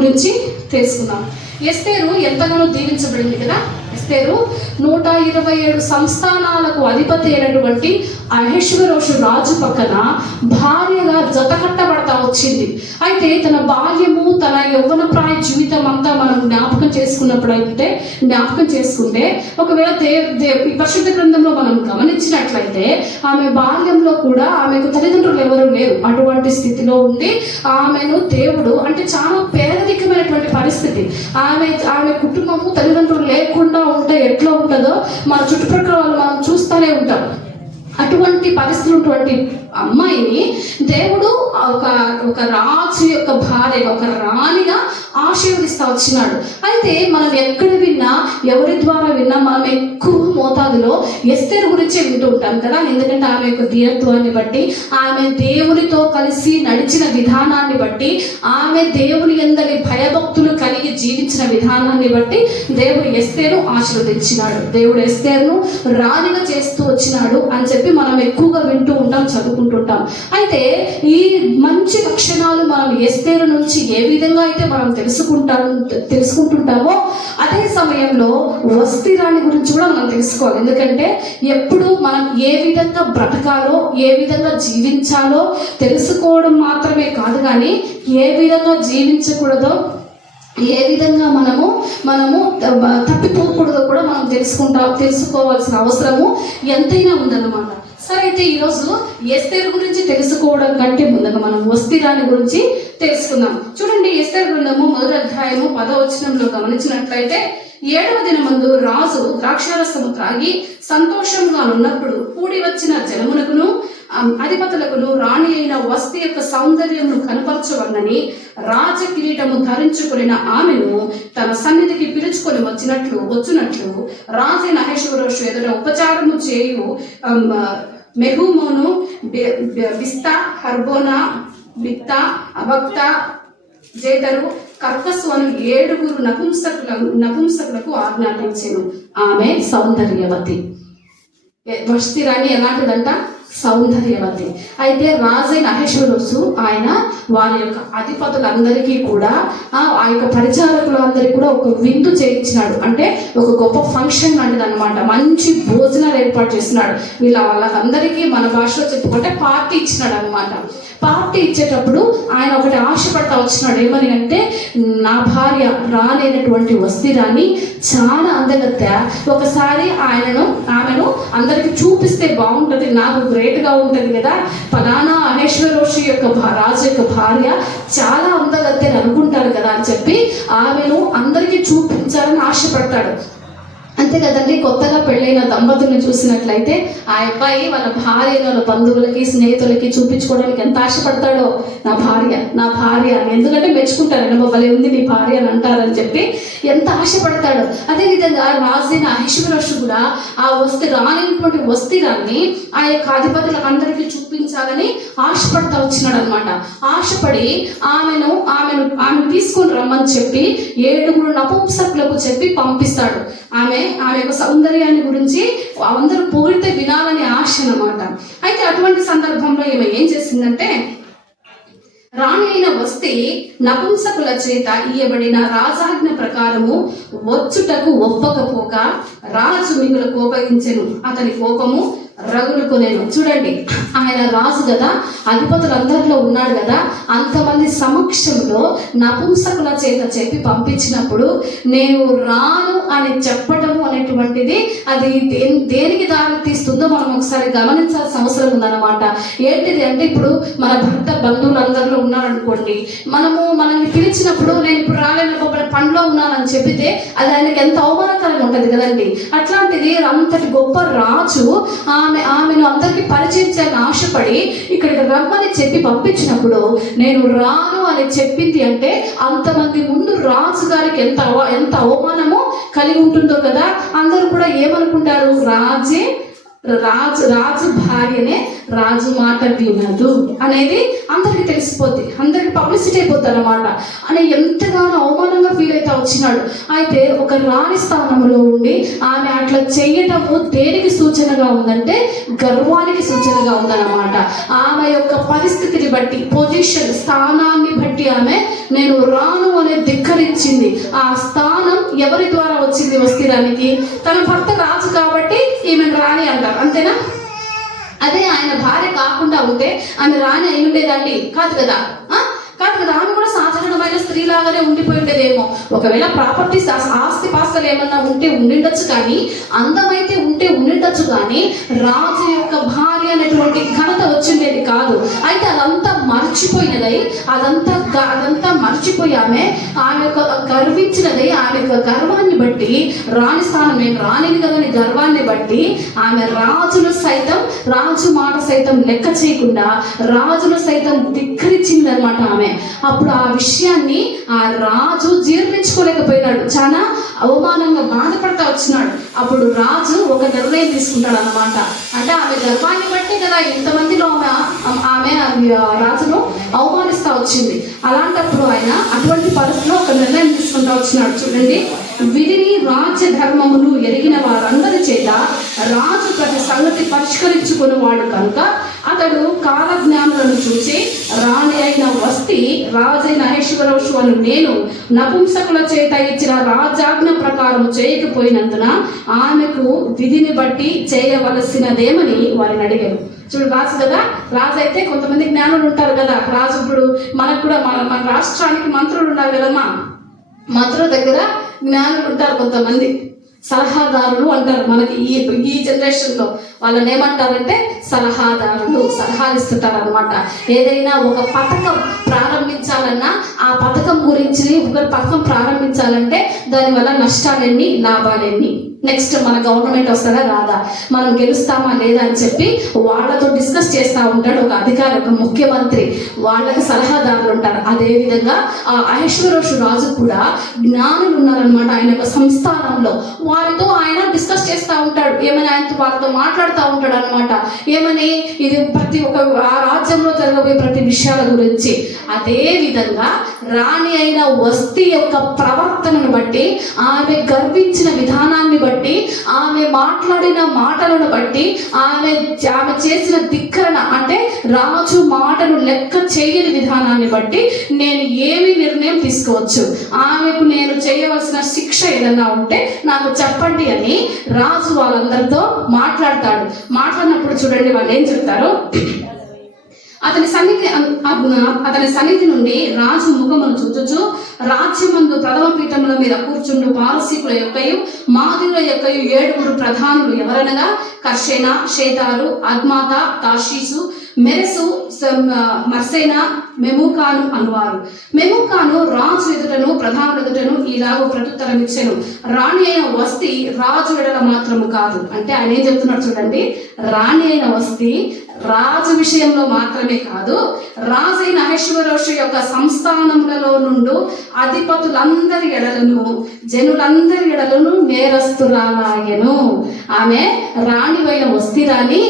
గురించి తెలుసుకున్నాం. ఎస్తేరు ఎంతగానో దీవించబడింది కదా. ఎస్తేరు 127 సంస్థానాలకు అధిపతి అయినటువంటి అహష్వేరోషు రాజు పక్కన భార్యగా జతకట్టబడతా వచ్చింది. అయితే తన బాల్యము, తన యవ్వన ప్రాయ జీవితం అంతా మనం జ్ఞాపకం చేసుకుంటే ఒకవేళ ఈ పరిశుద్ధ గ్రంథంలో మనం గమనించినట్లయితే ఆమె బాల్యంలో కూడా ఆమెకు తల్లిదండ్రులు ఎవరు లేరు. అటువంటి స్థితిలో ఉండి ఆమెను దేవుడు, అంటే చాలా పేదరికమైనటువంటి పరిస్థితి, ఆమె కుటుంబము తల్లిదండ్రులు లేకుండా ఉంటే ఎట్లా ఉంటుందో మన చుట్టుపక్కల వాళ్ళు మనం చూస్తూనే ఉంటాం. అటువంటి పరిస్థితులు ఉన్నటువంటి అమ్మాయిని దేవుడు ఒక రాజు యొక్క భార్యగా, ఒక రాణిగా ఆశీర్వదిస్తూ వచ్చినాడు. అయితే మనం ఎక్కడ విన్నా, ఎవరి ద్వారా విన్నా, మనం ఎక్కువ మోతాదులో ఎస్తేరు గురించే వింటూ ఉంటాం కదా. ఎందుకంటే ఆమె యొక్క ధీరత్వాన్ని బట్టి, ఆమె దేవునితో కలిసి నడిచిన విధానాన్ని బట్టి, ఆమె దేవుని యందలి భయభక్తులు కలిగి జీవించిన విధానాన్ని బట్టి దేవుడు ఎస్తేరును ఆశీర్వదించినాడు. దేవుడు ఎస్తేరును రాణిగా చేస్తూ వచ్చినాడు అని చెప్పి మనం ఎక్కువగా వింటూ ఉంటాం, చదువుకుంటుంటాం. అయితే ఈ మంచి లక్షణాలు మనం ఎస్తేరు నుంచి ఏ విధంగా అయితే మనం తెలుసుకుంటుంటామో అదే సమయంలో వస్తీ రాణి గురించి కూడా మనం తెలుసుకోవాలి. ఎందుకంటే ఎప్పుడు మనం ఏ విధంగా బ్రతకాలో, ఏ విధంగా జీవించాలో తెలుసుకోవడం మాత్రమే కాదు, కానీ ఏ విధంగా జీవించకూడదో, ఏ విధంగా మనము తప్పిపోకూడదో కూడా మనం తెలుసుకోవాల్సిన అవసరము ఎంతైనా ఉందన్నమాట. సరే, అయితే ఈరోజు ఎస్తేరు గురించి తెలుసుకోవడం కంటే ముందుగా మనం వస్తీ రాణి గురించి తెలుసుకుందాం. చూడండి, ఎస్తేరు గ్రంథము 1వ అధ్యాయము 10వ వచనంలో గమనించినట్లయితే, 7వ దినమందు రాజు ద్రాక్షారసము త్రాగి సంతోషంగా ఉన్నప్పుడు కూడి వచ్చిన జనమునకును అధిపతులకును రాణి అయిన వస్తీ యొక్క సౌందర్యమును కనపరచవన్నని రాజ కిరీటము ధరించుకున్న ఆమెను తన సన్నిధికి పిలుచుకొని వచ్చునట్లు రాజైన అహష్వేరోషు ఎదుట ఉపచారము చేయు మెహూమును, బిస్తా, హర్బోనా, బిత్తా, అబక్త, జేదరు, కర్కసు అను 7 నపుంసకులకు ఆజ్ఞాపించెను. ఆమె సౌందర్యవతి. వస్తీ రాణి ఎలాంటిదంట? సౌందర్యవతి. అయితే రాజైన అహష్వేరోషు ఆయన వారి యొక్క అధిపతులందరికీ కూడా, ఆ యొక్క పరిచారకులందరికీ కూడా ఒక విందు చేయించినాడు. అంటే ఒక గొప్ప ఫంక్షన్ లాంటిది అనమాట. మంచి భోజనాలు ఏర్పాటు చేసినాడు. వాళ్ళందరికీ మన భాషలో చెప్పుకుంటే పార్టీ ఇచ్చినాడు అనమాట. పార్టీ ఇచ్చేటప్పుడు ఆయన ఒకటి ఆశపడతా వచ్చినాడు. ఏమని అంటే, నా భార్య రాలేనటువంటి వస్తీ రాణి చాలా అందగత్తె, ఒకసారి ఆమెను అందరికి చూపిస్తే బాగుంటుంది, నాకు గ్రేట్గా ఉంటుంది కదా, ఫలానా అహష్వేరోషు యొక్క రాజు యొక్క భార్య చాలా అందగత్తె అనుకుంటారు కదా అని చెప్పి ఆమెను అందరికీ చూపించాలని ఆశపడతాడు. అంతే కదండి. కొత్తగా పెళ్ళైన దంపతుల్ని చూసినట్లయితే ఆ అబ్బాయి వాళ్ళ భార్యను వాళ్ళ బంధువులకి, స్నేహితులకి చూపించుకోవడానికి ఎంత ఆశపడతాడో, నా భార్య అని. ఎందుకంటే మెచ్చుకుంటారు, భలే ఉంది నీ భార్య అని అంటారని చెప్పి ఎంత ఆశపడతాడు. అదేవిధంగా రాజైన అహష్వేరోషు కూడా ఆ రానిటువంటి వస్తీరాన్ని ఆ యొక్క అధిపతులకు అందరికీ చూపించాలని ఆశపడతా వచ్చినాడు అనమాట. ఆశపడి ఆమెను తీసుకొని రమ్మని చెప్పి 7 నపుంసకులకు చెప్పి పంపిస్తాడు. ఆమె యొక్క సౌందర్యాన్ని గురించి అందరూ పొగిడితే వినాలని ఆశ అన్నమాట. అయితే అటువంటి సందర్భంలో ఈమె ఏం చేసిందంటే, రాణి అయిన వస్తీ నపుంసకుల చేత ఇయ్యబడిన రాజాజ్ఞ ప్రకారము వచ్చుటకు ఒప్పకపోగా రాజు మిగులు కోపగించెను. అతని కోపము రగులుకొనేను. చూడండి, ఆయన రాజు కదా, అధిపతులందరిలో ఉన్నాడు కదా, అంతమంది సమక్షంలో నపుంసకుల చేత చెప్పి పంపించినప్పుడు నేను రాను అని చెప్పటము అనేటువంటిది అది దేనికి దారి తీస్తుందో మనం ఒకసారి గమనించాల్సిన అవసరం ఉందన్నమాట. ఏంటిది అంటే, ఇప్పుడు మన భర్త బంధువులందరిలో ఉన్నారనుకోండి, మనల్ని పిలిచినప్పుడు నేను ఇప్పుడు రాలేను, పనిలో ఉన్నానని చెప్పితే అది ఆయనకి ఎంత అవమానకరంగా ఉంటుంది కదండి. అట్లాంటిది అంతటి గొప్ప రాజు ఆమెను అందరికీ పరిచయం చేయాలని ఆశపడి ఇక్కడికి రమ్మని చెప్పి పంపించినప్పుడు నేను రాను అని చెప్పింది అంటే అంతమంది ముందు రాజు గారికి ఎంత అవమానమో కలిగి ఉంటుందో కదా. అందరూ కూడా ఏమనుకుంటారు, రాజు భార్యనే రాజు మాట వినదు అనేది అందరికి తెలిసిపోద్ది, అందరికి పబ్లిసిటీ అయిపోతుంది అనమాట అని ఎంతగానో అవమానంగా ఫీల్ అయితే వచ్చినాడు. అయితే ఒక రాణి స్థానంలో ఉండి ఆమె అట్లా చేయటము దేనికి సూచనగా ఉందంటే గర్వానికి సూచనగా ఉందన్నమాట. ఆమె యొక్క పరిస్థితిని బట్టి, పొజిషన్, స్థానాన్ని బట్టి ఆమె నేను రాను అనే ఇచ్చింది. ఆ స్థానం ఎవరి ద్వారా వచ్చింది వస్తిరానికి? తన భర్త రాజు కాబట్టి ఈమెను రాణి అంటారు, అంతేనా? అదే ఆయన భార్య కాకుండా ఉంటే ఆమె రాణి అయి ఉండేదండి? కాదు కదా. కాదు కదా, ఆమె కూడా సాధారణమైన స్త్రీలాగానే ఉండిపోయి ఉండేదేమో. ఒకవేళ ప్రాపర్టీస్, ఆస్తి పాస్తులు ఏమన్నా ఉంటే ఉండిండొచ్చు, కానీ అందమైతే ఉంటే ఉండిండొచ్చు, కానీ రాజు యొక్క భార్య అనేటువంటి ఘనత వచ్చిండేది కాదు. అయితే అదంతా మర్చిపోయినదై, అదంతా మర్చిపోయి ఆమె యొక్క గర్వించినది, ఆమె యొక్క గర్వాన్ని బట్టి, రాణి స్థానం, నేను రాణిని కదని గర్వాన్ని బట్టి ఆమె రాజు మాట సైతం లెక్క చేయకుండా రాజును సైతం ధిక్కరించింది అనమాట ఆమె. అప్పుడు ఆ విషయాన్ని ఆ రాజు జీర్ణించుకోలేకపోయినాడు, చాలా అవమానంగా బాధపడతా వచ్చినాడు. అప్పుడు రాజు ఒక నిర్ణయం తీసుకుంటాడు అన్నమాట. అంటే ఆమె గర్వాన్ని బట్టి కదా ఇంతమందిలో ఆమె రాజును అవమానిస్తా వచ్చింది. అలాంటప్పుడు ఆయన అటువంటి పరిస్థితిలో ఒక నిర్ణయం తీసుకుంటా వచ్చినాడు. చూడండి, విధిని రాజ్య ధర్మమును ఎరిగిన వారందరి చేత రాజు ప్రతి సంగతి పరిష్కరించుకునేవాడు కనుక అతడు కాలజ్ఞానులను చూసి, రాణి అయిన వస్తి రాజైన అహష్వేరోషు అను నేను నపుంసకుల చేత ఇచ్చిన రాజాజ్ఞ ప్రకారం చేయకపోయినందున ఆమెకు విధిని బట్టి చేయవలసినదేమని వారిని అడిగారు. చూడు, రాజు కదా, రాజు అయితే కొంతమంది జ్ఞానులు ఉంటారు కదా. రాజు ఇప్పుడు మనకు కూడా మన రాష్ట్రానికి మంత్రులు ఉన్నారు కదమ్మా. మంత్రుల దగ్గర జ్ఞానులు ఉంటారు, కొంతమంది సలహాదారులు అంటారు. మనకి ఈ జనరేషన్లో వాళ్ళని ఏమంటారంటే సలహాదారులు, సలహాలు ఇస్తుంటారు అనమాట. ఏదైనా ఒక పథకం ప్రారంభించాలన్నా ఆ పథకం గురించి ఒక పథకం ప్రారంభించాలంటే దానివల్ల నష్టాలెన్ని, లాభాలెన్ని, నెక్స్ట్ మన గవర్నమెంట్ వస్తుందా రాదా, మనం గెలుస్తామా లేదా అని చెప్పి వాళ్ళతో డిస్కస్ చేస్తూ ఉంటాడు ఒక అధికారి, ఒక ముఖ్యమంత్రి. వాళ్ళకి సలహాదారులు ఉంటారు. అదేవిధంగా ఆ అహష్వేరోషు రాజు కూడా జ్ఞానులు ఉన్నారనమాట ఆయన యొక్క సంస్థానంలో. వారితో ఆయన డిస్కస్ చేస్తూ ఉంటాడు, ఏమని ఆయనతో వాళ్ళతో మాట్లాడుతూ ఉంటాడు అనమాట. ఏమని, ఇది ప్రతి ఒక్క ఆ రాజ్యంలో జరగబోయే ప్రతి విషయాల గురించి. అదే విధంగా రాణి అయిన వస్తి యొక్క ప్రవర్తనను బట్టి, ఆమె గర్వించిన విధానాన్ని బట్టి, ఆమె మాట్లాడిన మాటలను బట్టి, ఆమె చేసిన ధిక్కరణ అంటే రాజు మాటను లెక్క చేయని విధానాన్ని బట్టి నేను ఏమి నిర్ణయం తీసుకోవచ్చు, ఆమెకు నేను చేయవలసిన శిక్ష ఏదన్నా ఉంటే నాకు చెప్పండి అని రాజు వాళ్ళందరితో మాట్లాడతాడు. మాట్లాడినప్పుడు చూడండి వాళ్ళు ఏం చెప్తారు. అతని సన్నిధి నుండి రాజు ముఖమును చూచుచు, రాజ్యమందు ప్రథమ పీఠముల మీద కూర్చుండు పారసీకుల యొక్కయు మాదిరుల యొక్కయు 7 ప్రధానులు ఎవరనగా కర్షేన, షేతారు, అద్మాత, తాషీసు, మెరెసు, మర్సేనా, మెముకాను అనువారు. మెముకాను రాజు ఎదుటను ప్రధానుల ఎదుటను ఇలాగో ప్రత్యుత్తరం ఇచ్చెను, రాణి అయిన వస్తి రాజు ఎడల మాత్రము కాదు. అంటే ఆయన ఏం చెప్తున్నాడు చూడండి, రాణి అయిన వస్తి రాజు విషయంలో మాత్రమే కాదు, రాజైన అహష్వేరోషు యొక్క సంస్థానములలో నుండి అధిపతులందరి ఎడలను, జనులందరి ఎడలను నేరస్తురాలాయెను. ఆమె రాణివైన వస్తిరాని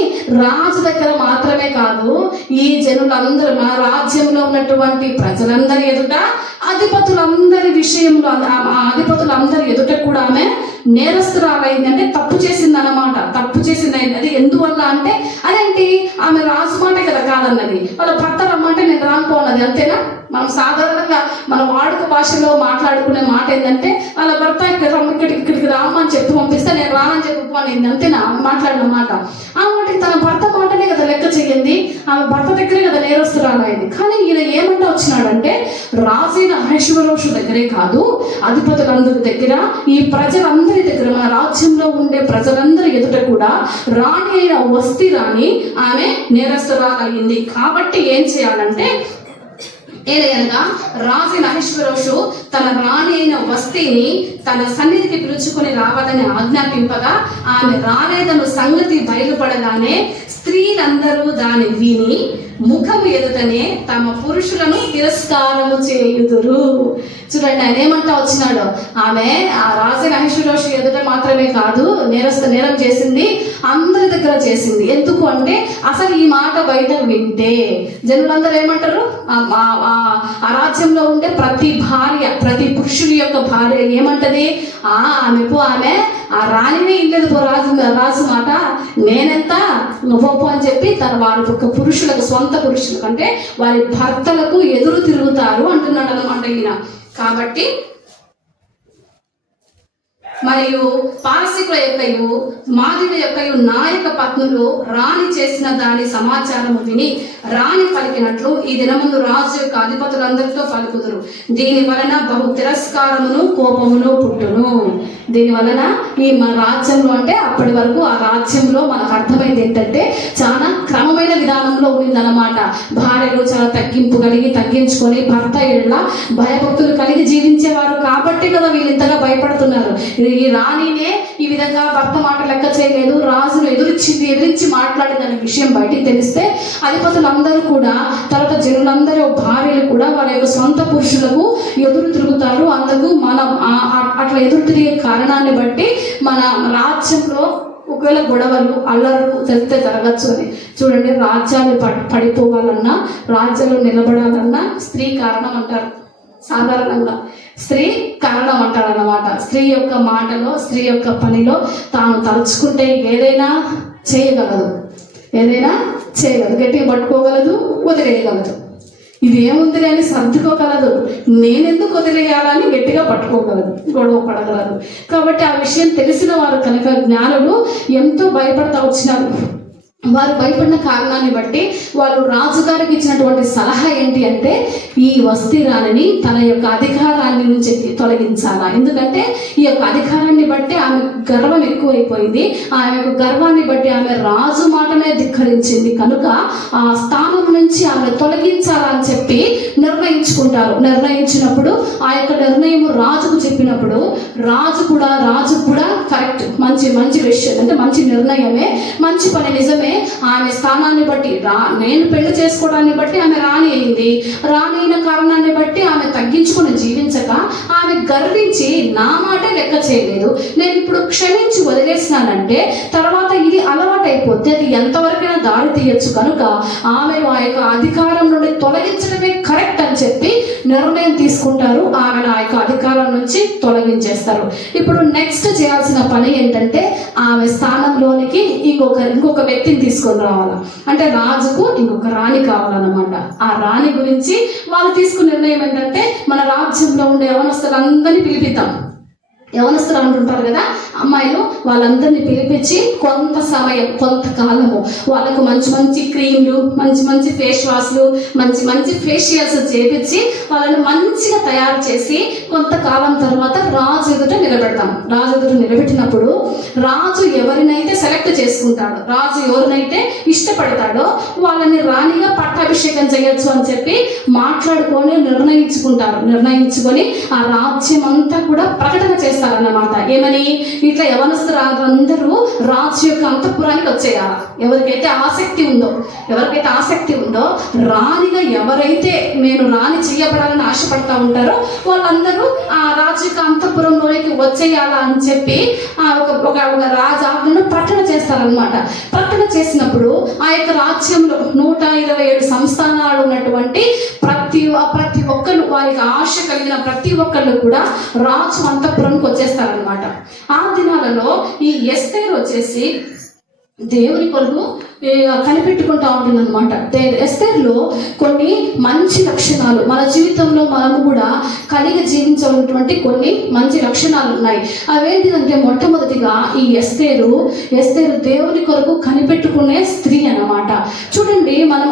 రాజు దగ్గర మాత్రమే కాదు, ఈ జనులందరూ మా రాజ్యంలో ఉన్నటువంటి ప్రజలందరి ఎదుట, అధిపతులందరి విషయంలో, అధిపతులందరి ఎదుట కూడా ఆమె నేరస్తురాలైంది. అంటే తప్పు చేసింది అన్నమాట. తప్పు చేసింది అది ఎందువల్ల అంటే, అదేంటి ఆమె రాజు మాట కదా కాదన్నది, వాళ్ళ భర్త రమ్మంటే నేను రానుకోన్నది, అంతేనా? మనం సాధారణంగా మన వాడుక భాషలో మాట్లాడుకునే మాట ఏంటంటే, వాళ్ళ భర్త ఇక్కడికి రామని చెప్పి పంపిస్తే నేను రానని చెప్పి పోయింది, అంతేనా ఆమె మాట్లాడిన మాట. ఆమె తన భర్త మాటనే కదా లెక్క చెయ్యింది, ఆమె భర్త దగ్గరే కదా నేరస్తురాలైంది. కానీ ఈయన ఏమంటా వచ్చినాడంటే, రాజైన అహష్వేరోషు దగ్గరే కాదు, అధిపతులందరి దగ్గర, ఈ ప్రజలందరి దగ్గర, మన రాజ్యంలో ఉండే ప్రజలందరి ఎదుట కూడా రాణి అయిన వస్తి రాణి ఆమె నేరస్తురాలయ్యింది. కాబట్టి ఏం చేయాలంటే, ఏదైనా రాజైన అహష్వేరోషు తన రాణి అయిన వస్తిని తన సన్నిధికి పిలుచుకొని రావాలని ఆజ్ఞాపింపగా, ఆమె రాలేదను సంగతి బయలుపడగానే స్త్రీలందరూ దాన్ని విని ముఖము ఎదుటనే తమ పురుషులను తిరస్కారము చేయుదురు. చూడండి, ఆయన ఏమంటా వచ్చినాడు, ఆమె ఆ రాజైన అహష్వేరోషు ఎదుట మాత్రమే కాదు నేరం చేసింది, అందరి దగ్గర చేసింది. ఎందుకు అంటే, అసలు ఈ మాట బయట వింటే జనులందరూ ఏమంటారు, ఆ రాజ్యంలో ఉండే ప్రతి భార్య, ప్రతి పురుషుని యొక్క భార్య ఏమంటది, ఆమె ఆ రాణినే ఇల్లేదు రాజు మాట, నేనెంత గొప్ప అని చెప్పి తన వారి యొక్క పురుషులకు, సొంత పురుషులకు అంటే వారి భర్తలకు ఎదురు తిరుగుతారు అంటున్నాడు అన్నమాట ఈయన. కాబట్టి మరియు పారసికుల యొక్కయు మాదిరి యొక్కయు నా యొక్క పత్నులు రాణి చేసిన దాని సమాచారము విని రాణి పలికినట్లు ఈ దినముందు రాజు యొక్క అధిపతులందరితో పలుకుదురు. దీని వలన బహు తిరస్కారమును కోపమును పుట్టును. దీని వలన ఈ మన రాజ్యంలో, అంటే అప్పటి వరకు ఆ రాజ్యంలో మనకు అర్థమైంది ఏంటంటే చాలా క్రమమైన విధానంలో ఉండిందన్నమాట. భార్యలు చాలా తగ్గించుకొని భర్త ఎడల భయభక్తులు కలిగి జీవించేవారు కాబట్టి కదా వీళ్ళు ఇంతగా భయపడుతున్నారు. ఈ రాణినే ఈ విధంగా భర్త మాట లెక్క చేయలేదు, రాజును ఎదిరించి మాట్లాడిందనే విషయం బయటికి తెలిస్తే అధిపతులందరూ కూడా, తర్వాత జనులందరూ భార్యలు కూడా వాళ్ళ యొక్క సొంత పురుషులకు ఎదురు తిరుగుతారు. అందుకు మనం అట్లా ఎదురు తిరిగే కారణాన్ని బట్టి మన రాజ్యంలో ఒకవేళ గొడవలు అల్లర్లు జరిగితే జరగచ్చు అని. చూడండి, రాజ్యాలు పడిపోవాలన్నా, రాజ్యాలు నిలబడాలన్నా స్త్రీ కారణం అంటారు. సాధారణంగా స్త్రీ కారణం అంటారు అన్నమాట. స్త్రీ యొక్క మాటలో, స్త్రీ యొక్క పనిలో తాను తలుచుకుంటే ఏదైనా చేయగలదు, గట్టిగా పట్టుకోగలదు, వదిలేయగలదు. ఇది ఏముంది అని సర్దుకోగలదు, నేనెందుకు వదిలేయాలని గట్టిగా పట్టుకోగలదు, గొడవ పడగలదు. కాబట్టి ఆ విషయం తెలిసిన వారు కనుక జ్ఞానులు ఎంతో భయపడతా వచ్చినారు. వారు భయపడిన కారణాన్ని బట్టి వాళ్ళు రాజుగారికి ఇచ్చినటువంటి సలహా ఏంటి అంటే, ఈ వస్తీ రాణిని తన యొక్క అధికారాన్ని నుంచి తొలగించాలా. ఎందుకంటే ఈ యొక్క అధికారాన్ని బట్టి ఆమె గర్వం ఎక్కువైపోయింది. ఆమె యొక్క గర్వాన్ని బట్టి ఆమె రాజు మాటనే ధిక్కరించింది కనుక ఆ స్థానం నుంచి ఆమె తొలగించాలా అని చెప్పి నిర్ణయించినప్పుడు ఆ యొక్క నిర్ణయం రాజుకు చెప్పినప్పుడు రాజు కూడా కరెక్ట్, మంచి విషయం, అంటే మంచి నిర్ణయమే, మంచి పని, నిజమే. ఆమె స్థానాన్ని బట్టి నేను పెళ్లి చేసుకోవడాన్ని బట్టి ఆమె రాణి అయింది. రాణి అయిన కారణాన్ని బట్టి ఆమె తగ్గించుకుని జీవించక ఆమె గర్వించి నా మాటే లెక్క చేయలేదు, నేను ఇప్పుడు క్షమించి వదిలేసినానంటే తర్వాత ఇది అలవాటైపోతే అది ఎంతవరకైనా దారి తీయచ్చు. కనుక ఆమె ఆ యొక్క అధికారం నుండి తొలగించడమే కరెక్ట్ అని చెప్పి నిర్ణయం తీసుకుంటారు. ఆమెను ఆ యొక్క అధికారం నుంచి తొలగించేస్తారు. ఇప్పుడు నెక్స్ట్ చేయాల్సిన పని ఏంటంటే ఆమె స్థానంలోనికి ఇంకొక వ్యక్తిని తీసుకొని రావాలా. అంటే రాజుకు ఇంకొక రాణి కావాలన్నమాట. ఆ రాణి గురించి వాళ్ళు తీసుకున్న నిర్ణయం ఏంటంటే, మన రాజ్యంలో ఉండే యవనస్తులందరినీ పిలిపిద్దాం. యవనస్తులు అంటుంటారు కదా అమ్మాయిలు, వాళ్ళందరినీ పిలిపించి కొంతకాలము వాళ్ళకు మంచి క్రీమ్లు, మంచి ఫేస్ వాష్లు, మంచి ఫేషియల్స్ చేపించి వాళ్ళని మంచిగా తయారు చేసి కొంతకాలం తర్వాత రాజు ఎదుట నిలబెడతాం. రాజు ఎదుట నిలబెట్టినప్పుడు రాజు ఎవరినైతే సెలెక్ట్ చేసుకుంటాడో, రాజు ఎవరినైతే ఇష్టపడతాడో వాళ్ళని రాణిగా పట్టాభిషేకం చేయొచ్చు అని చెప్పి మాట్లాడుకొని నిర్ణయించుకొని ఆ రాజ్యం అంతా కూడా ప్రకటన చేస్తారన్నమాట. ఏమని? ఇట్లా యవనస్తులందరూ రాజు యొక్క అంతఃపురానికి వచ్చేయాలి. ఎవరికైతే ఆసక్తి ఉందో రాణిగా ఎవరైతే నేను రాణి చేయబడాలని ఆశపడతా ఉంటారో వాళ్ళందరూ ఆ రాజు యొక్క అంతఃపురంలోకి వచ్చేయాలా అని చెప్పి ఒక రాజాజ్ఞను ప్రకటన చేస్తారనమాట. ప్రకటన చేసినప్పుడు ఆ యొక్క రాజ్యంలో 127 సంస్థానాలు ఉన్నటువంటి ప్రతి ఒక్కరు, వారికి ఆశ కలిగిన ప్రతి ఒక్కళ్ళు కూడా రాజు అంతఃపురంకి వచ్చేస్తారనమాట. ఆ దినాలలో ఈ ఎస్తేరు వచ్చేసి దేవుని కొరకు కనిపెట్టుకుంటా ఉంటుంది అనమాట. ఎస్తేరులో కొన్ని మంచి లక్షణాలు, మన జీవితంలో మనము కూడా కలిగి జీవించాలన్నటువంటి కొన్ని మంచి లక్షణాలు ఉన్నాయి. అవేంటిదంటే మొట్టమొదటిగా ఈ ఎస్తేరు దేవుని కొరకు కనిపెట్టుకునే స్త్రీ అన్నమాట. చూడండి, మనం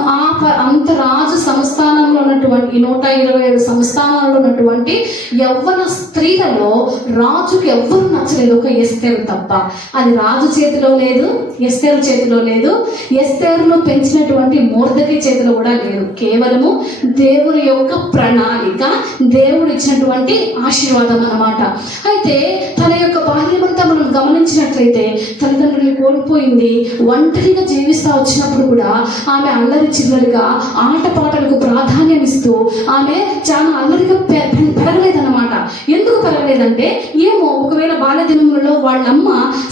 అంత రాజు సంస్థానంలో ఉన్నటువంటి 127 సంస్థానాల్లో ఉన్నటువంటి యవ్వన స్త్రీలలో రాజుకు ఎవ్వరు నచ్చలేదు, ఒక ఎస్తేరు తప్ప. అది రాజు చేతిలో లేదు, ఎస్తేరు చేతిలో లేదు, ఎస్తేరును పెంచినటువంటి మొర్దెకై చేతిలో కూడా లేదు. కేవలము దేవుని యొక్క ప్రణాళిక, దేవుడు ఇచ్చినటువంటి ఆశీర్వాదం అన్నమాట. అయితే తన యొక్క బాల్యమంతా మనం గమనించినట్లయితే తల్లిదండ్రులు కోల్పోయింది, ఒంటరిగా జీవిస్తూ వచ్చినప్పుడు కూడా ఆమె అల్లరి చిల్లరిగా ఆటపాటలకు ప్రాధాన్యం ఇస్తూ ఆమె చాలా అల్లరిగా పెరగలేదన్నమాట. ఎందుకు పెరగలేదంటే ఏమో, ఒకవేళ బాల్య దినములలో వాళ్ళమ్మ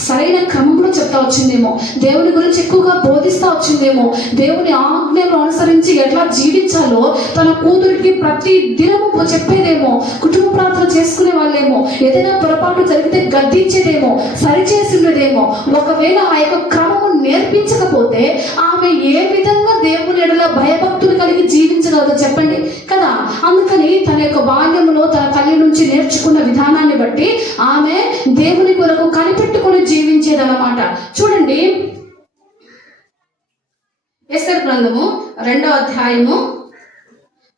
సరైన క్రమంలో చెప్తా వచ్చిందేమో, దేవుని గురించి ఎక్కువగా బోధిస్తూ వచ్చిందేమో, దేవుని ఆజ్ఞలను అనుసరించి ఎట్లా జీవించాలో తన కూతురికి ప్రతి దినము చెప్పేదేమో, కుటుంబ ప్రార్థన చేసుకునే వాళ్ళేమో, ఏదైనా పొరపాటు జరిగితే గద్దించేదేమో, సరిచేసిందేమో. ఒకవేళ ఆ యొక్క క్రమము నేర్పించకపోతే ఆమె ఏ విధంగా దేవుని ఎడల భయభక్తులు కలిగి జీవించగలదో చెప్పండి కదా. అందుకని తన యొక్క బాల్యంలో తన తల్లి నుంచి నేర్చుకున్న విధానాన్ని కారణాన్ని బట్టి ఆమె దేవుని కొరకు కనిపెట్టుకొని జీవించేదన్నమాట. చూడండి, ఎస్తేరు గ్రంథము 2వ అధ్యాయము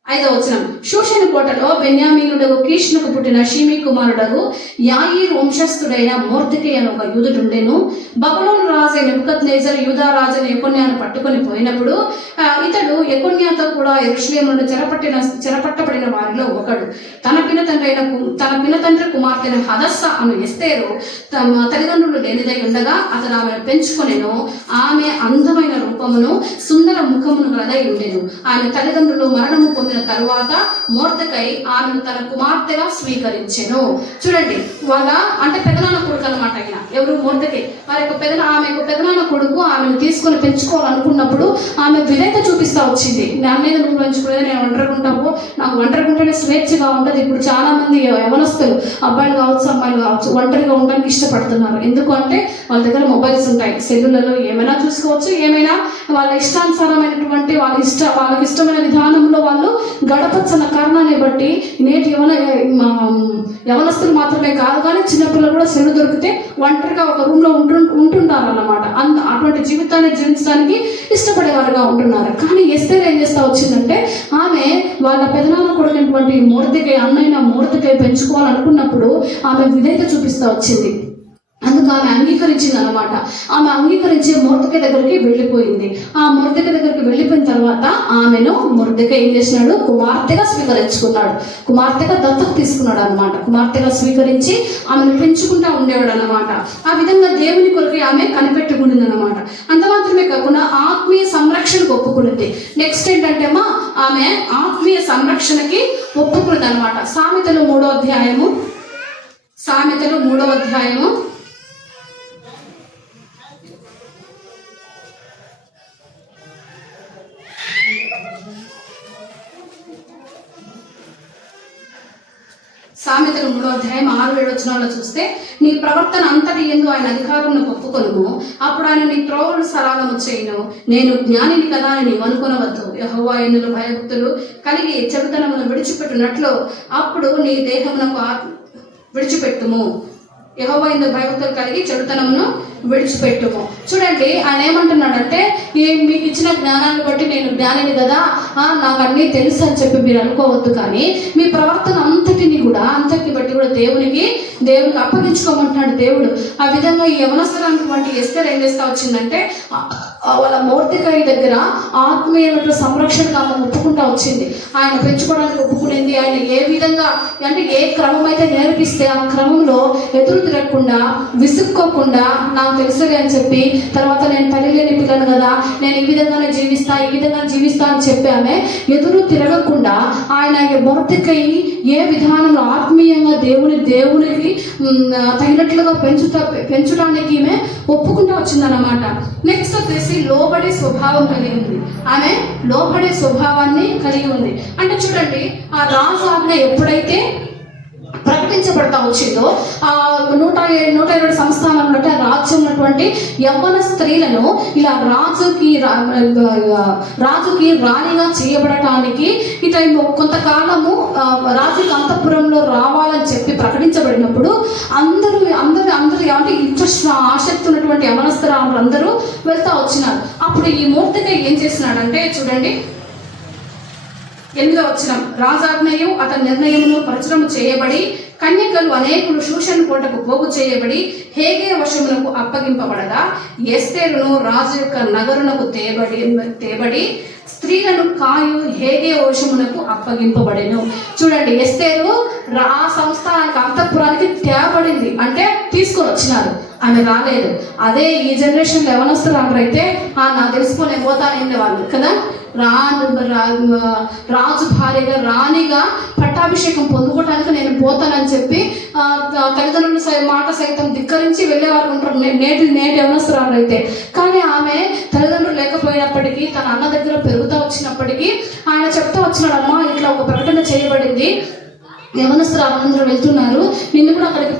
5వ వచనం. షూషను కోటలో బెన్యామీనుడగు కీషునకు పుట్టిన షిమీ కుమారుడగు యాయీరు వంశస్థుడైన మొర్దెకై అను ఒక యూదుడుండెను. బబులోను రాజు నెబుకద్నెజరు యూదా రాజుని యెకొన్యాను పట్టుకొని పోయినప్పుడు ఇతడు యెకొన్యాతో కూడా యెరూషలేము నుండి చెరపట్టబడిన వారిలో ఒకడు. తన పినతండ్రి కుమార్తెను హదస్స అను ఎస్తేరు తమ తల్లిదండ్రులు లేనిదై ఉండగా అతను ఆమెను పెంచుకొనెను. ఆమె అందమైన రూపమును సుందర ముఖమును గలదై ఉండెను. ఆమె తల్లిదండ్రులు మరణము పొందిన తరువాత మొర్దెకై ఆమెను తన కుమార్తెగా స్వీకరించెను. చూడండి, వాళ్ళ అంటే పెదనాన్న కొడుకు అనమాట ఆయన. ఎవరు? మొర్దెకై. వారి యొక్క ఆమె యొక్క పెదనాన్న కొడుకు ఆమెను తీసుకొని పెంచుకోవాలనుకున్నప్పుడు ఆమె విధేయత చూపిస్తా వచ్చింది. నాన్న నువ్వు పెంచుకోలేదు, నేను ఒంటరిగా ఉంటావు, నాకు ఒంటరిగా ఉంటేనే స్వేచ్ఛగా ఉంటుంది. ఇప్పుడు చాలా మంది యవనస్తులు, అబ్బాయిలు కావచ్చు అమ్మాయిలు కావచ్చు, ఒంటరిగా ఉండడానికి ఇష్టపడుతున్నారు. ఎందుకు అంటే వాళ్ళ దగ్గర మొబైల్స్ ఉంటాయి, సెల్లులలో ఏమైనా చూసుకోవచ్చు, ఏమైనా వాళ్ళ ఇష్టానుసారమైనటువంటి వాళ్ళకి ఇష్టమైన విధానంలో వాళ్ళు గడపచ్చన్న కారణాన్ని బట్టి నేటి యవనస్తులు మాత్రమే కాదు కానీ చిన్నపిల్లలు కూడా సెల్లు దొరికితే ఒంటరిగా ఒక రూమ్ లో ఉంటున్నారు అన్నమాట. అటువంటి జీవితాన్ని జీవించడానికి ఇష్టపడేవారుగా ఉంటున్నారు. కానీ ఎస్తేరు ఏం చేస్తా వచ్చిందంటే ఆమె వాళ్ళ పెదనాన్న కొడుకున్నటువంటి మొర్దెకై అన్నైన మొర్దెకై పెంచుకోవాలనుకున్నప్పుడు ఆమె విధేయత చూపిస్తా వచ్చింది. అందుకు ఆమె అంగీకరించింది అనమాట. ఆమె అంగీకరించి మొర్దెకై దగ్గరికి వెళ్ళిపోయింది. ఆ మొర్దెకై దగ్గరికి వెళ్ళిపోయిన తర్వాత ఆమెను మొర్దెకై ఏం చేసినాడు? కుమార్తెగా స్వీకరించుకున్నాడు. కుమార్తెగా దత్తత తీసుకున్నాడు అనమాట. కుమార్తెగా స్వీకరించి ఆమెను పెంచుకుంటా ఉండేవాడు అనమాట. ఆ విధంగా దేవుని కొరకు ఆమె కనిపెట్టుకునింది అనమాట. అంత మాత్రమే కాకుండా ఆత్మీయ సంరక్షణకు ఒప్పుకునింది. నెక్స్ట్ ఏంటంటే ఆమె ఆత్మీయ సంరక్షణకి ఒప్పుకున్నది అనమాట. సామెతలు 3వ అధ్యాయము 3వ అధ్యాయం 6-7 వచనాల్లో చూస్తే, నీ ప్రవర్తన అంతటి యందు ఆయన అధికారమును ఒప్పుకొనుము, అప్పుడు ఆయన నీ త్రోవలు సరళము చేయును. నేను జ్ఞానిని కదా అని నీవు అనుకొనవద్దు. యెహోవా యందు భయభక్తులు కలిగి చెడుతనమును విడిచిపెట్టునట్లు అప్పుడు నీ దేహమునకు విడిచిపెట్టుము. యెహోవా యందు భయభక్తులు కలిగి చెడుతనమును విడిచిపెట్టుము. చూడండి, ఆయన ఏమంటున్నాడంటే, మీకు ఇచ్చిన జ్ఞానాన్ని బట్టి నేను జ్ఞానిని కదా, నాకు అన్నీ తెలుసు అని చెప్పి మీరు అనుకోవద్దు. కానీ మీ ప్రవర్తన అంతటిని బట్టి కూడా దేవునికి అప్పగించుకోమంటున్నాడు దేవుడు. ఆ విధంగా ఈ యవనస్తులైనటువంటి ఎస్తేరు ఏం చేస్తా వచ్చిందంటే వాళ్ళ మొర్దెకై దగ్గర ఆత్మీయ సంరక్షణకు ఆమె ఒప్పుకుంటా వచ్చింది. ఆయన పెంచుకోవడానికి ఒప్పుకునేది. ఆయన ఏ విధంగా అంటే ఏ క్రమం అయితే నేర్పిస్తే ఆ క్రమంలో ఎదురు తిరగకుండా విసుక్కోకుండా నాకు తెలుసులే అని చెప్పి, తర్వాత నేను తల్లి లేని పిల్లను కదా, నేను ఈ విధంగా జీవిస్తా అని చెప్పి ఆమె ఎదురు తిరగకుండా ఆయన మొర్దెకై ఏ విధానంలో ఆత్మీయంగా దేవునికి తగినట్లుగా పెంచడానికి ఈమె ఒప్పుకుంటూ వచ్చిందన్నమాట. నెక్స్ట్ వచ్చేసి లోబడే స్వభావం కలిగి ఉంది. ఆమె లోబడే స్వభావాన్ని కలిగి ఉంది. అంటే చూడండి, ఆ రాజు ఆజ్ఞ ఎప్పుడైతే ప్రకటించబడతా వచ్చిందో ఆ 120 సంస్థానంలో ఆ రాజ్యం ఉన్నటువంటి యవ్వన స్త్రీలను ఇలా రాజుకి రాణిగా చేయబడటానికి ఈ టైం కొంతకాలము రాజుకి అంతఃపురంలో రావాలని చెప్పి ప్రకటించబడినప్పుడు అందరూ అంటే ఇంట్రెస్ట్ ఆసక్తి ఉన్నటువంటి యవనస్తురాలు అందరూ వెళ్తా వచ్చినారు. అప్పుడు ఈ మొర్దెకై ఏం చేసినాడంటే చూడండి, 8వ వచనం, రాజాజ్ఞయు అతని నిర్ణయమును ప్రచురము చేయబడి కన్యకలు అనేకులు షూషను కోటకు పోగు చేయబడి హేగే వశమునకు అప్పగింపబడగా ఎస్తేరును రాజు యొక్క నగరునకు తేబడి స్త్రీలను కాయు హేగే వశమునకు అప్పగింపబడెను. చూడండి, ఎస్తేరు ఆ సంస్థానానికి అంతఃపురానికి తేబడింది, అంటే తీసుకొని వచ్చినారు, ఆమె రాలేదు. అదే ఈ జనరేషన్లో యవనస్తులు అయితే నాకు తెలుసుకొని పోతానే వాళ్ళు కదా, రాజు భార్యగా రాణిగా పట్టాభిషేకం పొందుకోవడానికి నేను పోతానని చెప్పి తల్లిదండ్రుల మాట సైతం ధిక్కరించి వెళ్ళేవారు ఉంటారు నేటి యవనస్తురాలు అయితే. కానీ ఆమె తల్లిదండ్రులు లేకపోయినప్పటికీ తన అన్న దగ్గర పెరుగుతూ వచ్చినప్పటికీ ఆయన చెప్తా వచ్చినాడమ్మా, ఇట్లా ఒక ప్రకటన చేయబడింది, యవనస్తులు వెళ్తున్నారు, నిన్ను కూడా అక్కడికి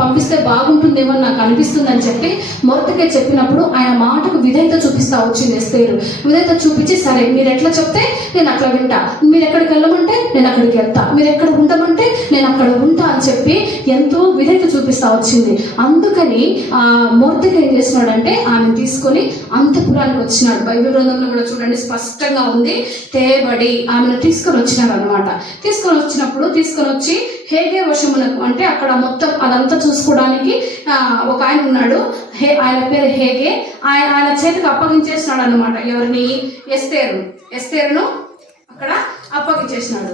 పంపిస్తే బాగుంటుందేమో అని నాకు అనిపిస్తుంది అని చెప్పి మొర్దెకై చెప్పినప్పుడు ఆయన మాటకు విధేయత చూపిస్తా వచ్చింది ఎస్తేరు. విధేయత చూపించి, సరే మీరు ఎట్లా చెప్తే నేను అట్లా వింటా, మీరు ఎక్కడికి వెళ్ళమంటే నేను అక్కడికి వెళ్తా, మీరు ఎక్కడ ఉండమంటే నేను అక్కడ ఉంటా అని చెప్పి ఎంతో విధేయత చూపిస్తా వచ్చింది. అందుకని మొర్దెకై ఏం చేస్తున్నాడంటే ఆమెను తీసుకొని అంతఃపురానికి వచ్చినాడు. బైబిల్ గ్రంథంలో కూడా చూడండి స్పష్టంగా ఉంది, తేబడి ఆమెను తీసుకొని వచ్చినాడు అనమాట. తీసుకొని వచ్చి హేగే వశమునకు, అంటే అక్కడ మొత్తం అదంతా చూసుకోవడానికి ఒక ఆయన ఉన్నాడు, ఆయన పేరు హేగే. ఆయన చేతికి అప్పగించేసినాడు అనమాట. ఎవరిని? ఎస్తేరును అక్కడ అప్పగించేసినాడు.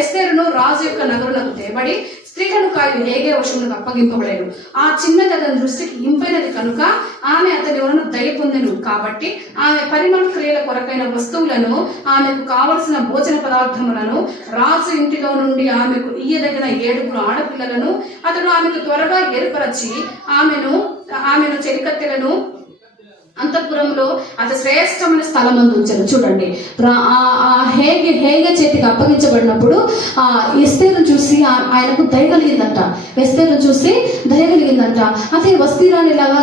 ఎస్తేరును రాజు యొక్క నగరులకు తేబడి స్త్రీలను కాయు హేగే వశములకు అప్పగింపబడేను. ఆ చిన్నది అతని దృష్టికి ఇంపైనది కనుక ఆమె అతని వలన దయ పొందెను. కాబట్టి ఆమె పరిమళ క్రియల కొరకైన వస్తువులను, ఆమెకు కావలసిన భోజన పదార్థములను, రాజు ఇంటిలో నుండి ఆమెకు ఇయ్యదగిన 7 ఆడపిల్లలను అతడు ఆమెకు త్వరగా ఏర్పరచి ఆమెను చెలికత్తెలను అంతఃపురంలో అతి శ్రేష్టమైన స్థలం ఉంచారు. చూడండి, హేగే చేతికి అప్పగించబడినప్పుడు ఎస్తేరును చూసి ఆయనకు దయగలిగిందంట. అదే వస్తీరానిలాగా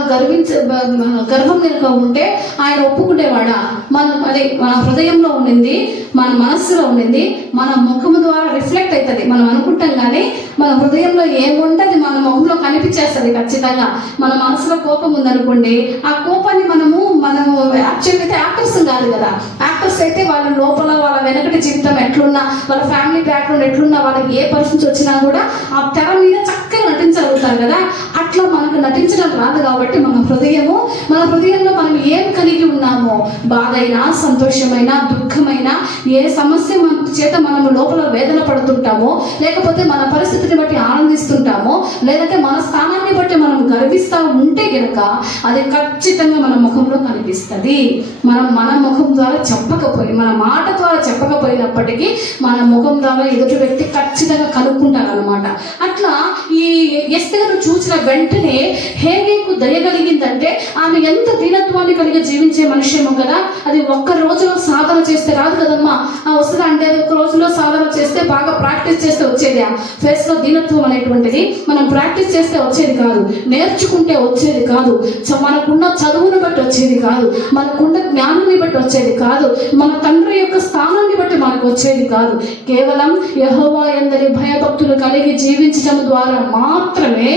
గర్వం కనుక ఉంటే ఆయన ఒప్పుకునేవాడా? మన హృదయంలో ఉండింది, మన మనస్సులో ఉండింది, మన ముఖము ద్వారా రిఫ్లెక్ట్ అవుతుంది. మనం అనుకుంటాం కానీ మన హృదయంలో ఏముంటుంది మన ముఖంలో కనిపించేస్తుంది ఖచ్చితంగా. మన మనసులో కోపం ఉందనుకోండి, ఆ కోపాన్ని మనము యాక్చువల్గా అయితే యాక్టర్స్ కాదు కదా. యాక్టర్స్ అయితే వాళ్ళ లోపల వాళ్ళ వెనకటి జీవితం ఎట్లున్నా, వాళ్ళ ఫ్యామిలీ బ్యాక్గ్రౌండ్ ఎట్లున్నా, వాళ్ళకి ఏ పరిస్థితి వచ్చినా కూడా ఆ తెర మీద చక్కగా నటించగలుగుతారు కదా. అట్లా మనకు నటించడం రాదు కాబట్టి మన హృదయంలో మనం ఏం కలిగి ఉన్నామో, బాధ అయినా, సంతోషమైన, దుఃఖమైన, ఏ సమస్య మన చేత మనము లోపల వేదన పడుతుంటామో, లేకపోతే మన పరిస్థితిని బట్టి ఆనందిస్తుంటామో, లేదంటే మన స్థానాన్ని బట్టి మనం గర్విస్తూ ఉంటే గనక అది ఖచ్చితంగా మన ముఖంలో కనిపిస్తుంది. మన ముఖం ద్వారా చెప్పకపోయి, మన మాట ద్వారా చెప్పకపోయినప్పటికీ మన ముఖం ద్వారా ఎదుటి వ్యక్తి ఖచ్చితంగా కనుక్కుంటారు అనమాట. అట్లా ఈ ఎస్తేరు చూసిన వెంటనే హేగేకు దయగలిగిందంటే ఆమె ఎంత దీనత్వాన్ని కలిగి జీవించే మనుష్యమో కదా. అది ఒక్క రోజులో సాధన చేస్తే రాదు కదమ్మా. వస్తుందా అంటే అది ఒక రోజులో సాధన చేస్తే, బాగా ప్రాక్టీస్ చేస్తే వచ్చేది. ఫేస్ లో దీనత్వం అనేటువంటిది మనం ప్రాక్టీస్ చేస్తే వచ్చేది కాదు, నేర్చుకుంటే వచ్చేది కాదు, మనకున్న చదువును బట్టి వచ్చేది కాదు, మనకున్న జ్ఞానాన్ని బట్టి వచ్చేది కాదు, మన తండ్రి యొక్క స్థానాన్ని బట్టి మనకు వచ్చేది కాదు. కేవలం యెహోవా యందలి భయభక్తులు కలిగి జీవించడం ద్వారా మాత్రమే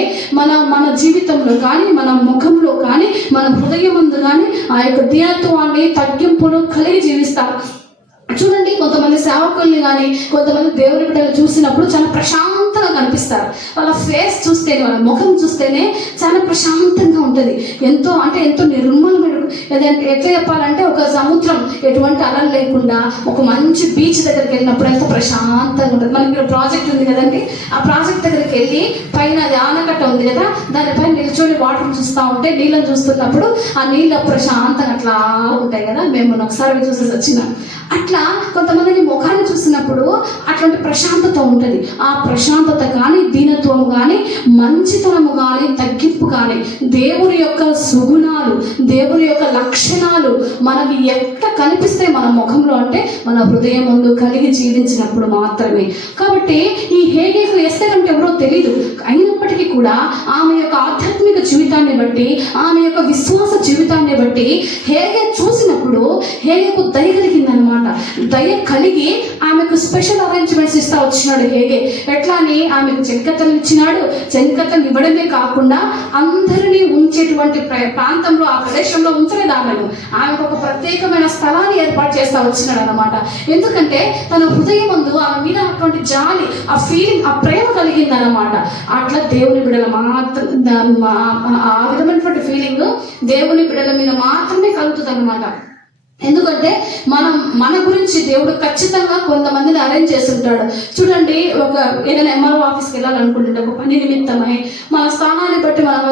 మన జీవితంలో కానీ, మన ముఖంలో కానీ, మన హృదయమందు కానీ ఆ యొక్క దీనత్వాన్ని, తగ్గింపును కలిగి జీవిస్తాం. చూడండి, కొంతమంది సేవకుల్ని కానీ, కొంతమంది దేవుని బిడ్డలు చూసినప్పుడు చాలా ప్రశాంతంగా కనిపిస్తారు. వాళ్ళ ఫేస్ చూస్తేనే, వాళ్ళ ముఖం చూస్తేనే చాలా ప్రశాంతంగా ఉంటుంది. ఎంతో నిర్మలమైన, ఎట్లా చెప్పాలంటే ఒక సముద్రం ఎటువంటి అలలు లేకుండా ఒక మంచి బీచ్ దగ్గరికి వెళ్ళినప్పుడు ఎంత ప్రశాంతంగా ఉంటుంది. మనకి ప్రాజెక్ట్ ఉంది కదండి, ఆ ప్రాజెక్ట్ దగ్గరికి వెళ్ళి పైన అది ఆనకట్ట ఉంది కదా, దానిపైన నిల్చొని వాటర్ చూస్తూ ఉంటే, నీళ్ళని చూస్తున్నప్పుడు ఆ నీళ్ళు ప్రశాంతంగా అట్లా ఉంటాయి కదా. మేము ఒకసారి చూసేసి వచ్చినాం. అట్లా కొంతమందిని ముఖాన్ని చూసినప్పుడు అట్లాంటి ప్రశాంతత ఉంటుంది. ఆ ప్రశాంతత కానీ, దీనత్వము కానీ, మంచితనము కానీ, తగ్గింపు కానీ, దేవుని యొక్క సుగుణాలు, దేవుని యొక్క లక్షణాలు మనకి ఎట్లా కనిపిస్తాయి మన ముఖంలో అంటే మన హృదయం ముందు కలిగి జీవించినప్పుడు మాత్రమే. కాబట్టి ఈ హేగేకు ఎస్తేరు అంటే ఎవరో తెలియదు, అయినప్పటికీ కూడా ఆమె యొక్క ఆధ్యాత్మిక జీవితాన్ని బట్టి, ఆమె యొక్క విశ్వాస జీవితాన్ని బట్టి హేగే చూసినప్పుడు హేగేకు దయ కలిగిందనమాట. దయ కలిగి ఆమెకు స్పెషల్ అరేంజ్మెంట్స్ ఇస్తా వచ్చినాడు హేగే. ఎట్లా అని ఆమెకు చెలికత్తెలు ఇచ్చినాడు. చెలికత్తెలు ఇవ్వడమే కాకుండా అందరినీ ఉంచేటువంటి ప్రాంతంలో, ఆ ప్రదేశంలో ఉంచలేదు ఆమెకు ఒక ప్రత్యేకమైన స్థలాన్ని ఏర్పాటు చేస్తా వచ్చినాడు అనమాట. ఎందుకంటే తన హృదయమందు ఆమె మీద అటువంటి జాలి, ఆ ఫీలింగ్, ఆ ప్రేమ కలిగిందనమాట. అట్లా దేవుని బిడ్డల మాత్రం ఆ విధమైనటువంటి ఫీలింగ్ దేవుని బిడ్డల మీద మాత్రమే కలుగుతుంది అనమాట. ఎందుకంటే మన గురించి దేవుడు ఖచ్చితంగా కొంతమందిని అరేంజ్ చేస్తుంటాడు. చూడండి, ఏదైనా ఎంఆర్ఓ ఆఫీస్కి వెళ్ళాలనుకుంటుంటే ఒక పని నిమిత్తమై మన స్థానాన్ని బట్టి మనం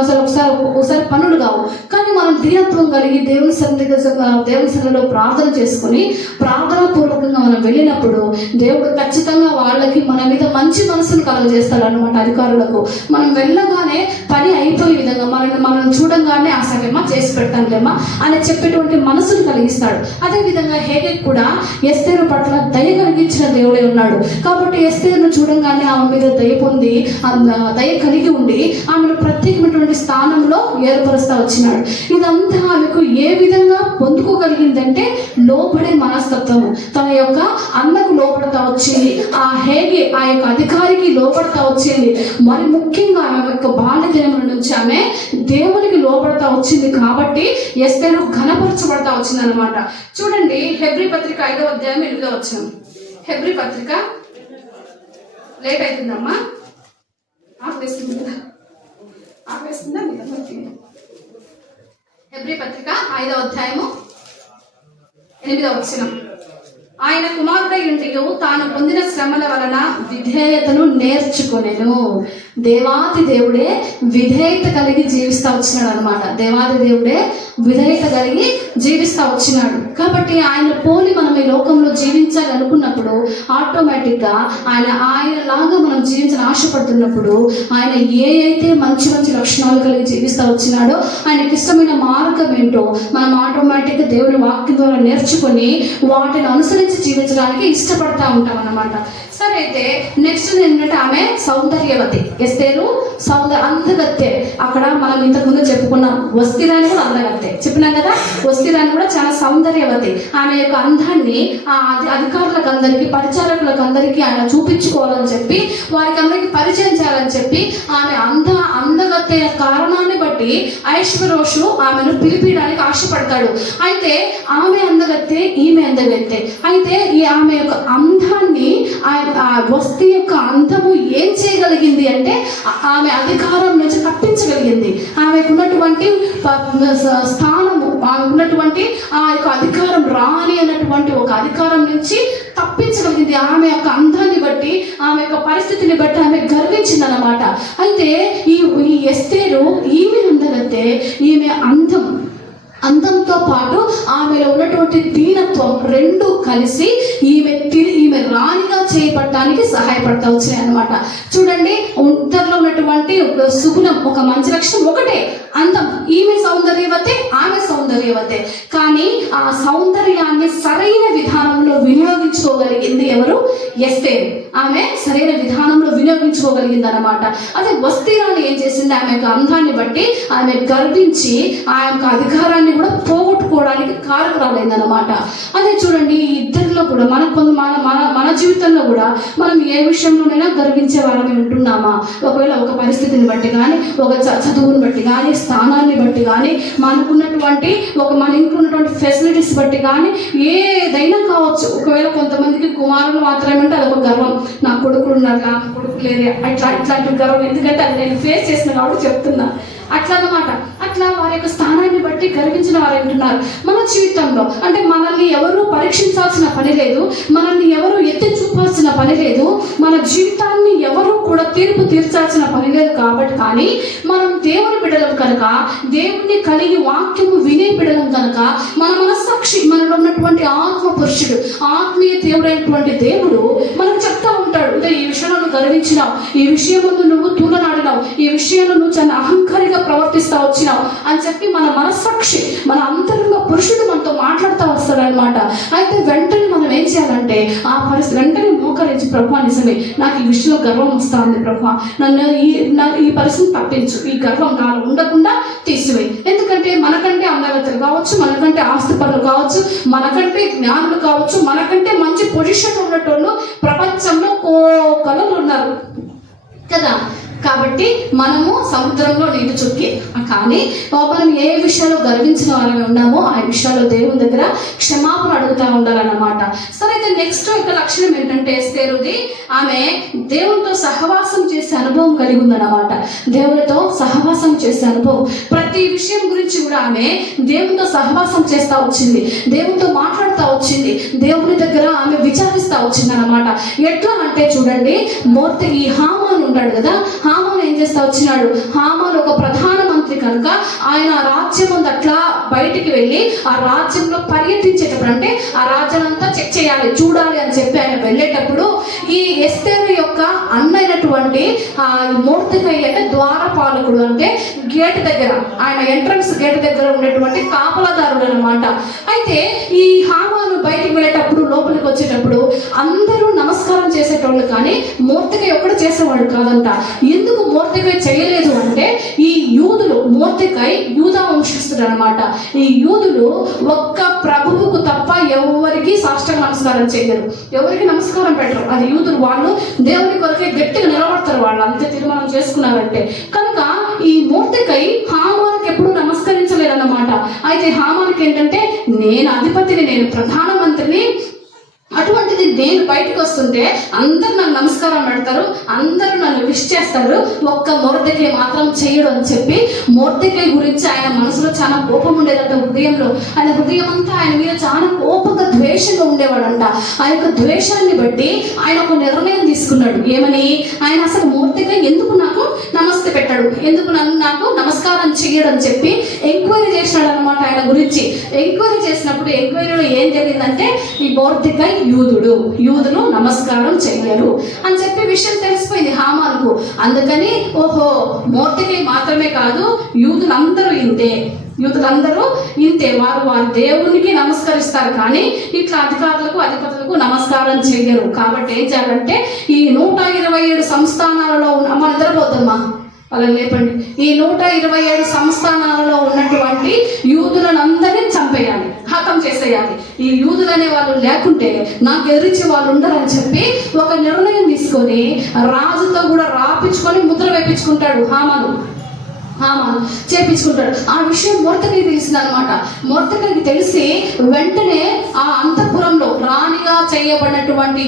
ఒకసారి పనులు కావు, కానీ మనం దీనత్వం కలిగి దేవుని సన్నిధిలో ప్రార్థన చేసుకుని ప్రార్థనాపూర్వకంగా మనం వెళ్ళినప్పుడు దేవుడు ఖచ్చితంగా వాళ్ళకి మన మీద మంచి మనసును కలుగజేస్తాడు అనమాట. అధికారులకు మనం వెళ్ళగానే పని అయిపోయే విధంగా మనం చూడంగానే సరేమ్మా చేసి పెడతానులేమ్మా అని చెప్పేటువంటి మనసును కలిగిస్తాడు. అదేవిధంగా హేగే కూడా ఎస్తేరు పట్ల దయ కలిగించిన దేవుడే ఉన్నాడు. కాబట్టి ఎస్తేరును చూడంగానే ఆమె మీద దయ పొంది దయ కలిగి ఉండి ఆమెను ప్రత్యేకమైనటువంటి స్థానంలో ఏర్పరుస్తా వచ్చినాడు. ఇదంతా ఆమెకు ఏ విధంగా పొందుకోగలిగిందంటే లోబడే మనస్తత్వం. తన యొక్క అన్నకు లోపడతా వచ్చింది, ఆ హేగే ఆ యొక్క అధికారికి లోపడతా వచ్చింది. మరి ముఖ్యంగా ఆమె యొక్క బాల్యదినముల నుంచి ఆమె దేవునికి లోపడతా వచ్చింది. కాబట్టి ఎస్తేరు ఘనపరచబడతా వచ్చింది అనమాట. చూడండి హెబ్రీ పత్రిక 5వ అధ్యాయం 8వ వచనం. హెబ్రీ పత్రిక లేట్ అవుతుందమ్మా, ఆపేస్తుందా? హెబ్రీ పత్రిక 5వ అధ్యాయము 8వ వచనం. ఆయన కుమారుడై ఉండియు తాను పొందిన శ్రమల వలన విధేయతను నేర్చుకొనెను. దేవాది దేవుడే విధేయత కలిగి జీవిస్తా వచ్చినాడు అనమాట. దేవాది దేవుడే విధేయత కలిగి జీవిస్తా వచ్చినాడు. కాబట్టి ఆయన పోలి మనం ఈ లోకంలో జీవించాలి అనుకున్నప్పుడు ఆటోమేటిక్గా ఆయనలాగా మనం జీవించాలని ఆశపడుతున్నప్పుడు ఆయన ఏ అయితే మంచి మంచి లక్షణాలు కలిగి జీవిస్తా వచ్చినాడో, ఆయనకి ఇష్టమైన మార్గం ఏంటో మనం ఆటోమేటిక్గా దేవుని వాక్యం ద్వారా నేర్చుకొని వాటిని అనుసరించి జీవించడానికి ఇష్టపడతా ఉంటాం అన్నమాట. సరే, అయితే నెక్స్ట్ ఏంటంటే ఆమె సౌందర్యవతి. ఎస్తేరు అందగత్తె. అక్కడ మనం ఇంతకుముందు చెప్పుకున్నాం, వస్తిరాని కూడా అందగత్తె చెప్పినాం కదా. వస్తిరాని కూడా చాలా సౌందర్యవతి. ఆమె యొక్క అందాన్ని ఆ అధికారులకు అందరికీ, పరిచారకులకు అందరికీ ఆయన చూపించుకోవాలని చెప్పి, వారికి అందరికీ పరిచయం చేయాలని చెప్పి ఆమె అందగత్తె కారణాన్ని బట్టి ఐశ్వర్యోషు ఆమెను పిలిపించడానికి ఆశపడతాడు. అయితే ఆమె అందగత్తె, ఈమె అందగత్తె. అయితే ఈ ఆమె యొక్క అందాన్ని, వస్తు యొక్క అందము ఏం చేయగలిగింది అంటే ఆమె అధికారం నుంచి తప్పించగలిగింది. ఆమెకు ఉన్నటువంటి స్థానము, ఆమె ఉన్నటువంటి ఆ యొక్క అధికారం రాని అన్నటువంటి ఒక అధికారం నుంచి తప్పించగలిగింది. ఆమె యొక్క అందాన్ని బట్టి, ఆమె యొక్క పరిస్థితిని బట్టి ఆమె గర్వించింది అన్నమాట. అయితే ఈ ఎస్తేరు ఈమె అందగతే, ఈమె అందంతో పాటు ఆమెలో ఉన్నటువంటి దీనత్వం రెండు కలిసి ఈమె రాణిగా చేయబడటానికి సహాయపడతా వచ్చినాయి అనమాట. చూడండి, ఇద్దరిలో ఉన్నటువంటి సుగుణం, ఒక మంచి లక్షణం ఒకటే, అందం. ఈమె సౌందర్యవతే, ఆమె సౌందర్యవతే. కానీ ఆ సౌందర్యాన్ని సరైన విధానంలో వినియోగించుకోగలిగింది ఎవరు? ఎస్తేరు. ఆమె సరైన విధానంలో వినియోగించుకోగలిగింది అనమాట. అదే వస్తిరాణి ఏం చేసింది? ఆమె యొక్క అందాన్ని బట్టి ఆమె గర్వించి ఆ యొక్క అధికారాన్ని కూడా పోగొట్టుకోవడానికి కారకురాలైంది అనమాట. అదే చూడండి, ఈ ఇద్దరిలో కూడా మన జీవితంలో కూడా మనం ఏ విషయంలోనైనా గర్వించే వాళ్ళని ఉంటున్నామా? ఒకవేళ ఒక పరిస్థితిని బట్టి కానీ, ఒక చదువుని బట్టి కానీ, స్థానాన్ని బట్టి కానీ, మనకున్నటువంటి మన ఇంట్లో ఉన్నటువంటి ఫెసిలిటీస్ బట్టి కానీ, ఏదైనా కావచ్చు. ఒకవేళ కొంతమందికి కుమారులు మాత్రమే అంటే అదొక గర్వం, నా కొడుకులు ఉన్నారు, నా కొడుకు లేదే, ఇట్లాంటి గర్వం. ఎందుకంటే అది నేను ఫేస్ చేసిన కాబట్టి చెప్తున్నా. అట్లా అన్నమాట. అట్లా వారి యొక్క స్థానాన్ని బట్టి గర్వించిన వారు అంటున్నారు. మన జీవితంలో అంటే మనల్ని ఎవరు పరీక్షించాల్సిన పని లేదు, మనల్ని ఎవరు ఎత్తి చూపాల్సిన పని లేదు, మన జీవితాన్ని ఎవరు కూడా తీర్పు తీర్చాల్సిన పని లేదు. కాబట్టి కానీ మనం దేవుని బిడ్డలం కనుక, దేవుని కలిగి వాక్యము వినే బిడ్డలం కనుక, మన మనస్సాక్షి, మనలో ఉన్నటువంటి ఆత్మ పురుషుడు, ఆత్మీయ దేవుడైనటువంటి దేవుడు మనకు చెప్తా ఉంటాడు, ఈ విషయంలో నువ్వు గర్వించినావు, ఈ విషయంలో నువ్వు తూలనాడినావు, ఈ విషయంలో నువ్వు చాలా అహంకారిగా ప్రవర్తిస్తా వచ్చినావు అని చెప్పి మన మనస్సాక్షి, మన అంతరంగ పురుషుడు మనతో మాట్లాడుతూ వస్తాడు అనమాట. అయితే వెంటనే మనం ఏం చేయాలంటే ఆ పరిస్థితి వెంటనే మోకరించి, ప్రభువా నిజమే, నాకు ఈ విషయంలో గర్వం వస్తా ఉంది, ప్రభువా నన్ను ఈ పరిస్థితి తప్పించు, ఈ గర్వం నాలో ఉండకుండా తీసివేయి. ఎందుకంటే మనకంటే అందగత్తెలు కావచ్చు, మనకంటే ఆస్తిపరులు కావచ్చు, మనకంటే జ్ఞానులు కావచ్చు, మనకంటే మంచి పొజిషన్ ఉన్నటోళ్ళు ప్రపంచంలో కోకొల్లలు ఉన్నారు కదా. కాబట్టి మనము సముద్రంలో నీటి చుక్కి. కానీ మనం ఏ విషయాల్లో గర్వించిన వారమే ఉన్నామో ఆ విషయాల్లో దేవుని దగ్గర క్షమాపణ అడుగుతూ ఉండాలన్నమాట. సరే, అయితే నెక్స్ట్ యొక్క లక్షణం ఏంటంటే ఎస్తేరుది, ఆమె దేవునితో సహవాసం చేసే అనుభవం కలిగి ఉందన్నమాట. దేవునితో సహవాసం చేసే అనుభవం, ప్రతి విషయం గురించి కూడా ఆమె దేవునితో సహవాసం చేస్తూ వచ్చింది, దేవునితో మాట్లాడుతూ వచ్చింది, దేవుని దగ్గర ఆమె విచారిస్తూ వచ్చింది అనమాట. ఎట్లా అంటే చూడండి, ఈ హామాను ఉంటాడు కదా, హామాను ఏం చేస్తా వచ్చినాడు? హామాను ఒక ప్రధానమంత్రి ప్రధానమంత్రి కనుక ఆయన రాజ్యం అంతా అట్లా బయటికి వెళ్ళి ఆ రాజ్యంలో పర్యటించేటప్పుడు, అంటే ఆ రాజ్యం అంతా చెక్ చేయాలి, చూడాలి అని చెప్పి ఆయన వెళ్ళేటప్పుడు ఈ ఎస్తేరు యొక్క అన్నైనటువంటి మొర్దెకై అంటే ద్వారపాలకుడు, అంటే గేట్ దగ్గర, ఆయన ఎంట్రన్స్ గేట్ దగ్గర ఉండేటువంటి కాపలాదారుడు అనమాట. అయితే ఈ హామాను బయటికి వెళ్ళేటప్పుడు, లోపలికి వచ్చేటప్పుడు అందరూ నమస్కారం చేసేటోళ్ళు, కానీ మొర్దెకై ఒక్కడు చేసేవాడు కాదంట. ఎందుకు మొర్దెకై చేయలేదు అంటే ఈ యూదులు, మొర్దెకై యూదా వంశస్థుడు అనమాట. ఈ యూదులు ఒక్క ప్రభువుకు తప్ప ఎవరికి సాష్టాంగ నమస్కారం చేయరు, ఎవరికి నమస్కారం పెట్టరు. అది యూదులు, వాళ్ళు దేవుని కొరకే గట్టిగా నిలబడతారు, వాళ్ళు అంతే తీర్మానం చేసుకున్నారంటే. కనుక ఈ మొర్దెకై హామానుకి ఎప్పుడు నమస్కరించలేదన్నమాట. అయితే హామానుకి ఏంటంటే, నేను అధిపతిని, నేను ప్రధానమంత్రిని, అటువంటిది నేను బయటకు వస్తుంటే అందరు నన్ను నమస్కారం పెడతారు, అందరూ నన్ను విష్ చేస్తారు, ఒక్క మొర్దెకై మాత్రం చేయడు అని చెప్పి మొర్దెకై గురించి ఆయన మనసులో చాలా కోపం ఉండేదంట. హృదయంలో, ఆయన హృదయం అంతా ఆయన మీద చాలా కోపంగా, ద్వేషంగా ఉండేవాడంట. ఆ యొక్క ద్వేషాన్ని బట్టి ఆయన ఒక నిర్ణయం తీసుకున్నాడు. ఏమని? ఆయన అసలు మొర్దెకై ఎందుకు నాకు నమస్తే పెట్టాడు, ఎందుకు నాకు నమస్కారం చేయడు అని చెప్పి ఎంక్వైరీ చేసినాడు అనమాట ఆయన గురించి. ఎంక్వైరీ చేసినప్పుడు ఎంక్వైరీలో ఏం జరిగిందంటే, ఈ మొర్దెకై యూదులు నమస్కారం చెయ్యరు అని చెప్పి విషయం తెలిసిపోయింది హామానుకు. అందుకని ఓహో, మొర్దెకై మాత్రమే కాదు, యూదులందరూ ఇంతే, వారు దేవునికి నమస్కరిస్తారు, కానీ ఇట్లా అధికారులకు, అధిపతులకు నమస్కారం చెయ్యరు. కాబట్టి ఏం చేయాలంటే, ఈ 127 సంస్థానాలలో అమ్మ నిద్రపోద్దమ్మా, వాళ్ళని లేపండి. ఈ 127 సంస్థానాలలో ఉన్నటువంటి యూదులను అందరినీ చంపేయాలి, హతం చేసేయాలి. ఈ యూదులు అనే వాళ్ళు లేకుంటే నాకు ఎదిరించే వాళ్ళు ఉండరని చెప్పి ఒక నిర్ణయం తీసుకొని రాజుతో కూడా రాపించుకొని ముద్ర వేపించుకుంటాడు హామాను చేపించుకుంటాడు. ఆ విషయం మొర్దెకై తెలిసింది అనమాట. మొర్దెకైకి తెలిసి వెంటనే ఆ అంతఃపురంలో రాణిగా చేయబడినటువంటి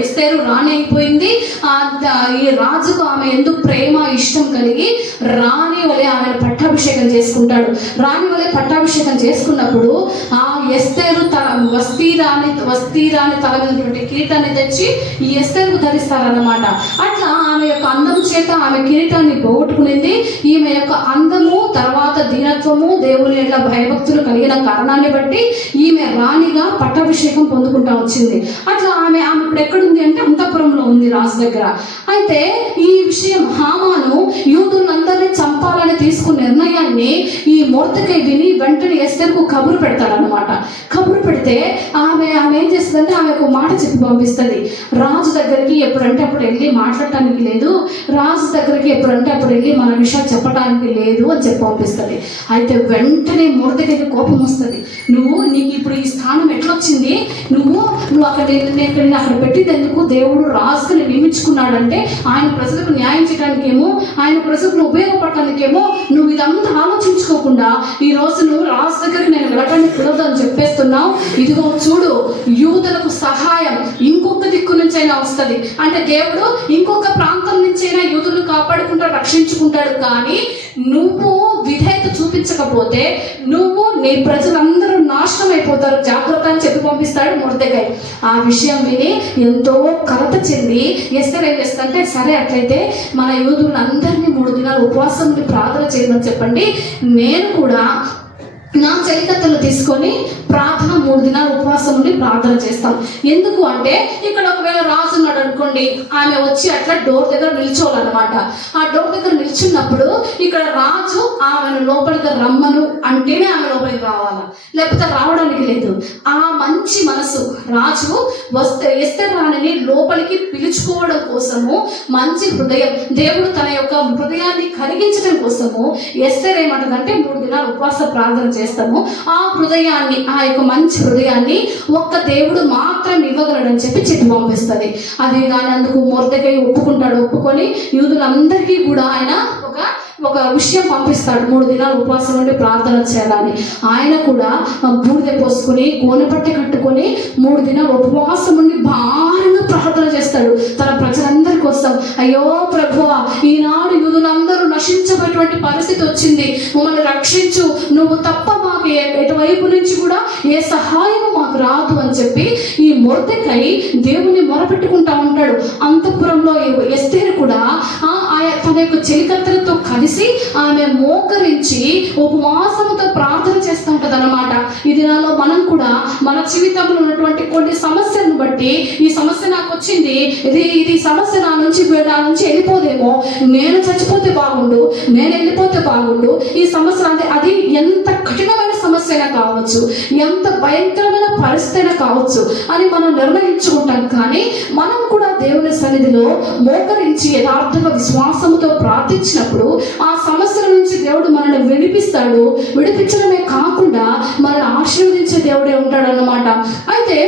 ఎస్తేరు రాణి అయిపోయింది. ఈ రాజుకు ఆమె ఎందుకు ప్రేమ, ఇష్టం కలిగి రాణి వలె ఆమెను పట్టాభిషేకం చేసుకుంటాడు. రాణి వలె పట్టాభిషేకం చేసుకున్నప్పుడు ఆ ఎస్తేరు వస్తీరాణి తల మీదటువంటి కిరీటాన్ని తెచ్చి ఈ ఎస్తేరుకు ధరిస్తారన్నమాట. అట్లా ఆమె యొక్క అందం చేత ఆమె కిరీటాన్ని పోగొట్టుకునింది. ఈమె యొక్క అందము, తర్వాత దీనత్వము, దేవుని యొక్క భయభక్తులు కలిగిన కారణాన్ని బట్టి ఈమె రాణిగా పట్టాభిషేకం పొందుకుంటా వచ్చింది. అట్లా ఆమె ఇప్పుడు ఎక్కడుంది అంటే అంతఃపురంలో ఉంది, రాజు దగ్గర. అయితే ఈ విషయం హామాను యూదులందరినీ చంపాలని తీసుకున్న నిర్ణయాన్ని ఈ మొర్దెకై విని వెంటనే ఎస్తేరుకు కబురు పెడతాడనమాట. కబురు పెడితే ఆమె ఏం చేస్తుందంటే, ఆమె ఒక మాట చెప్పి పంపిస్తుంది. రాజు దగ్గరికి ఎప్పుడంటే అప్పుడు వెళ్ళి మాట్లాడటానికి లేదు, రాజు దగ్గరికి ఎప్పుడంటే అప్పుడు వెళ్ళి మన విషయాలు చెప్పడానికి లేదు అని చెప్పి పంపిస్తుంది. అయితే వెంటనే మొర్దెకైకి కోపం వస్తుంది. నీకు ఇప్పుడు ఈ స్థానం ఎట్లొచ్చింది, నువ్వు అక్కడ పెట్టింది ఎందుకు, దేవుడు రాజుని నియమించుకున్నాడంటే ఆయన ప్రజలకు న్యాయం చేయడానికేమో, ఆయన ప్రజలకు ఉపయోగపడటానికేమో, నువ్వు ఇదంతా ఆలోచించుకోకుండా ఈ రోజు నువ్వు రాజు దగ్గరికి నేను వెళ్ళటానికి కుదరదు అని చెప్పేస్తున్నావు. ఇదిగో చూడు, యూదులకు సహాయం ఇంకొక దిక్కు నుంచి అయినా వస్తుంది, అంటే దేవుడు ఇంకొక ప్రాంతం నుంచి అయినా యూదులను కాపాడుకుంటాడు, రక్షించుకుంటాడు. కానీ నువ్వు విధేయత చూపించకపోతే నీ ప్రజలందరూ నాశనం అయిపోతారు, జాగ్రత్త అని చెప్పి పంపిస్తాడు మొర్దెకై. ఆ విషయం విని ఎంతో కలత చెంది ఎస్తేరు ఏం చేస్తుందంటే, సరే అట్లయితే మన యూదులందరినీ 3 దినాలు ఉపవాసం ప్రార్థన చేయమని చెప్పండి, నేను కూడా నా చెలికత్తలు తీసుకొని ప్రార్థన 3 దినాలు ఉపవాసం ఉండి ప్రార్థన చేస్తాం. ఎందుకు అంటే, ఇక్కడ ఒకవేళ రాజు ఉన్నాడు అనుకోండి, ఆమె వచ్చి అట్లా డోర్ దగ్గర నిల్చోవాలన్నమాట. ఆ డోర్ దగ్గర నిల్చున్నప్పుడు ఇక్కడ రాజు ఆమెను లోపలికి రమ్మను అంటేనే ఆమె లోపలికి రావాలా, లేకపోతే రావడానికి లేదు. ఆ మంచి మనసు రాజు ఎస్తేరు రాణిని లోపలికి పిలుచుకోవడం కోసము, మంచి హృదయం, దేవుడు తన యొక్క హృదయాన్ని కరిగించడం కోసము ఎస్తేరు ఏమంటుందంటే, 3 దినాలు ఉపవాస ప్రార్థన చేస్తాము, ఆ హృదయాన్ని, ఆ యొక్క మంచి హృదయాన్ని ఒక్క దేవుడు మాత్రం ఇవ్వగలడని చెప్పి పంపిస్తుంది. అది కానీ అందుకు మొర్దెకై ఒప్పుకొని యూదులందరికీ కూడా ఆయన ఒక విషయం పంపిస్తాడు, 3 దినాలు ఉపవాసం నుండి ప్రార్థన చేయాలని. ఆయన కూడా బూడిద పోసుకొని గోనెపట్టె కట్టుకొని 3 దినాలు ఉపవాసం ఉండి భారంగా ప్రార్థన చేస్తాడు తన ప్రజలందరి కోసం. అయ్యో ప్రభువా, ఈనాడు యూదులందరూ నశించబడినటువంటి పరిస్థితి వచ్చింది, మమ్మల్ని రక్షించు, నువ్వు తప్ప మాకు ఎటువైపు నుంచి కూడా ఏ సహాయం మాకు రాదు అని చెప్పి ఈ మొర్దెకై దేవుని మొరపెట్టుకుంటా ఉంటాడు. అంతఃపురంలో ఎస్తేరు కూడా ఆ తన యొక్క చెలికత్తెలతో కలిసి ఆమె మోకరించి ఉపవాసముతో ప్రార్థన చేస్తూ ఉంటుంది అన్నమాట. ఈ దినాల్లో మనం కూడా మన జీవితంలో ఉన్నటువంటి కొన్ని సమస్యలను బట్టి, ఈ సమస్య నాకు వచ్చింది, ఇది సమస్య నా నుంచి వెళ్ళిపోదేమో, నేను చచ్చిపోతే బాగుండు, నేను వెళ్ళిపోతే బాగుండు, ఈ సమస్య అంటే అది ఎంత కఠినమైన సమస్య అయినా కావచ్చు, ఎంత భయంకరమైన పరిస్థితి అయినా కావచ్చు అని మనం నిర్ణయించుకుంటాం. కానీ మనం కూడా దేవుని సన్నిధిలో మోకరించి యథార్థంగా విశ్వాసంతో ప్రార్థించినప్పుడు ఆ సమస్యల నుంచి దేవుడు మనల్ని విడిపించడమే కాకుండా మనల్ని ఆశీర్వదించే దేవుడే ఉంటాడు అన్నమాట. అయితే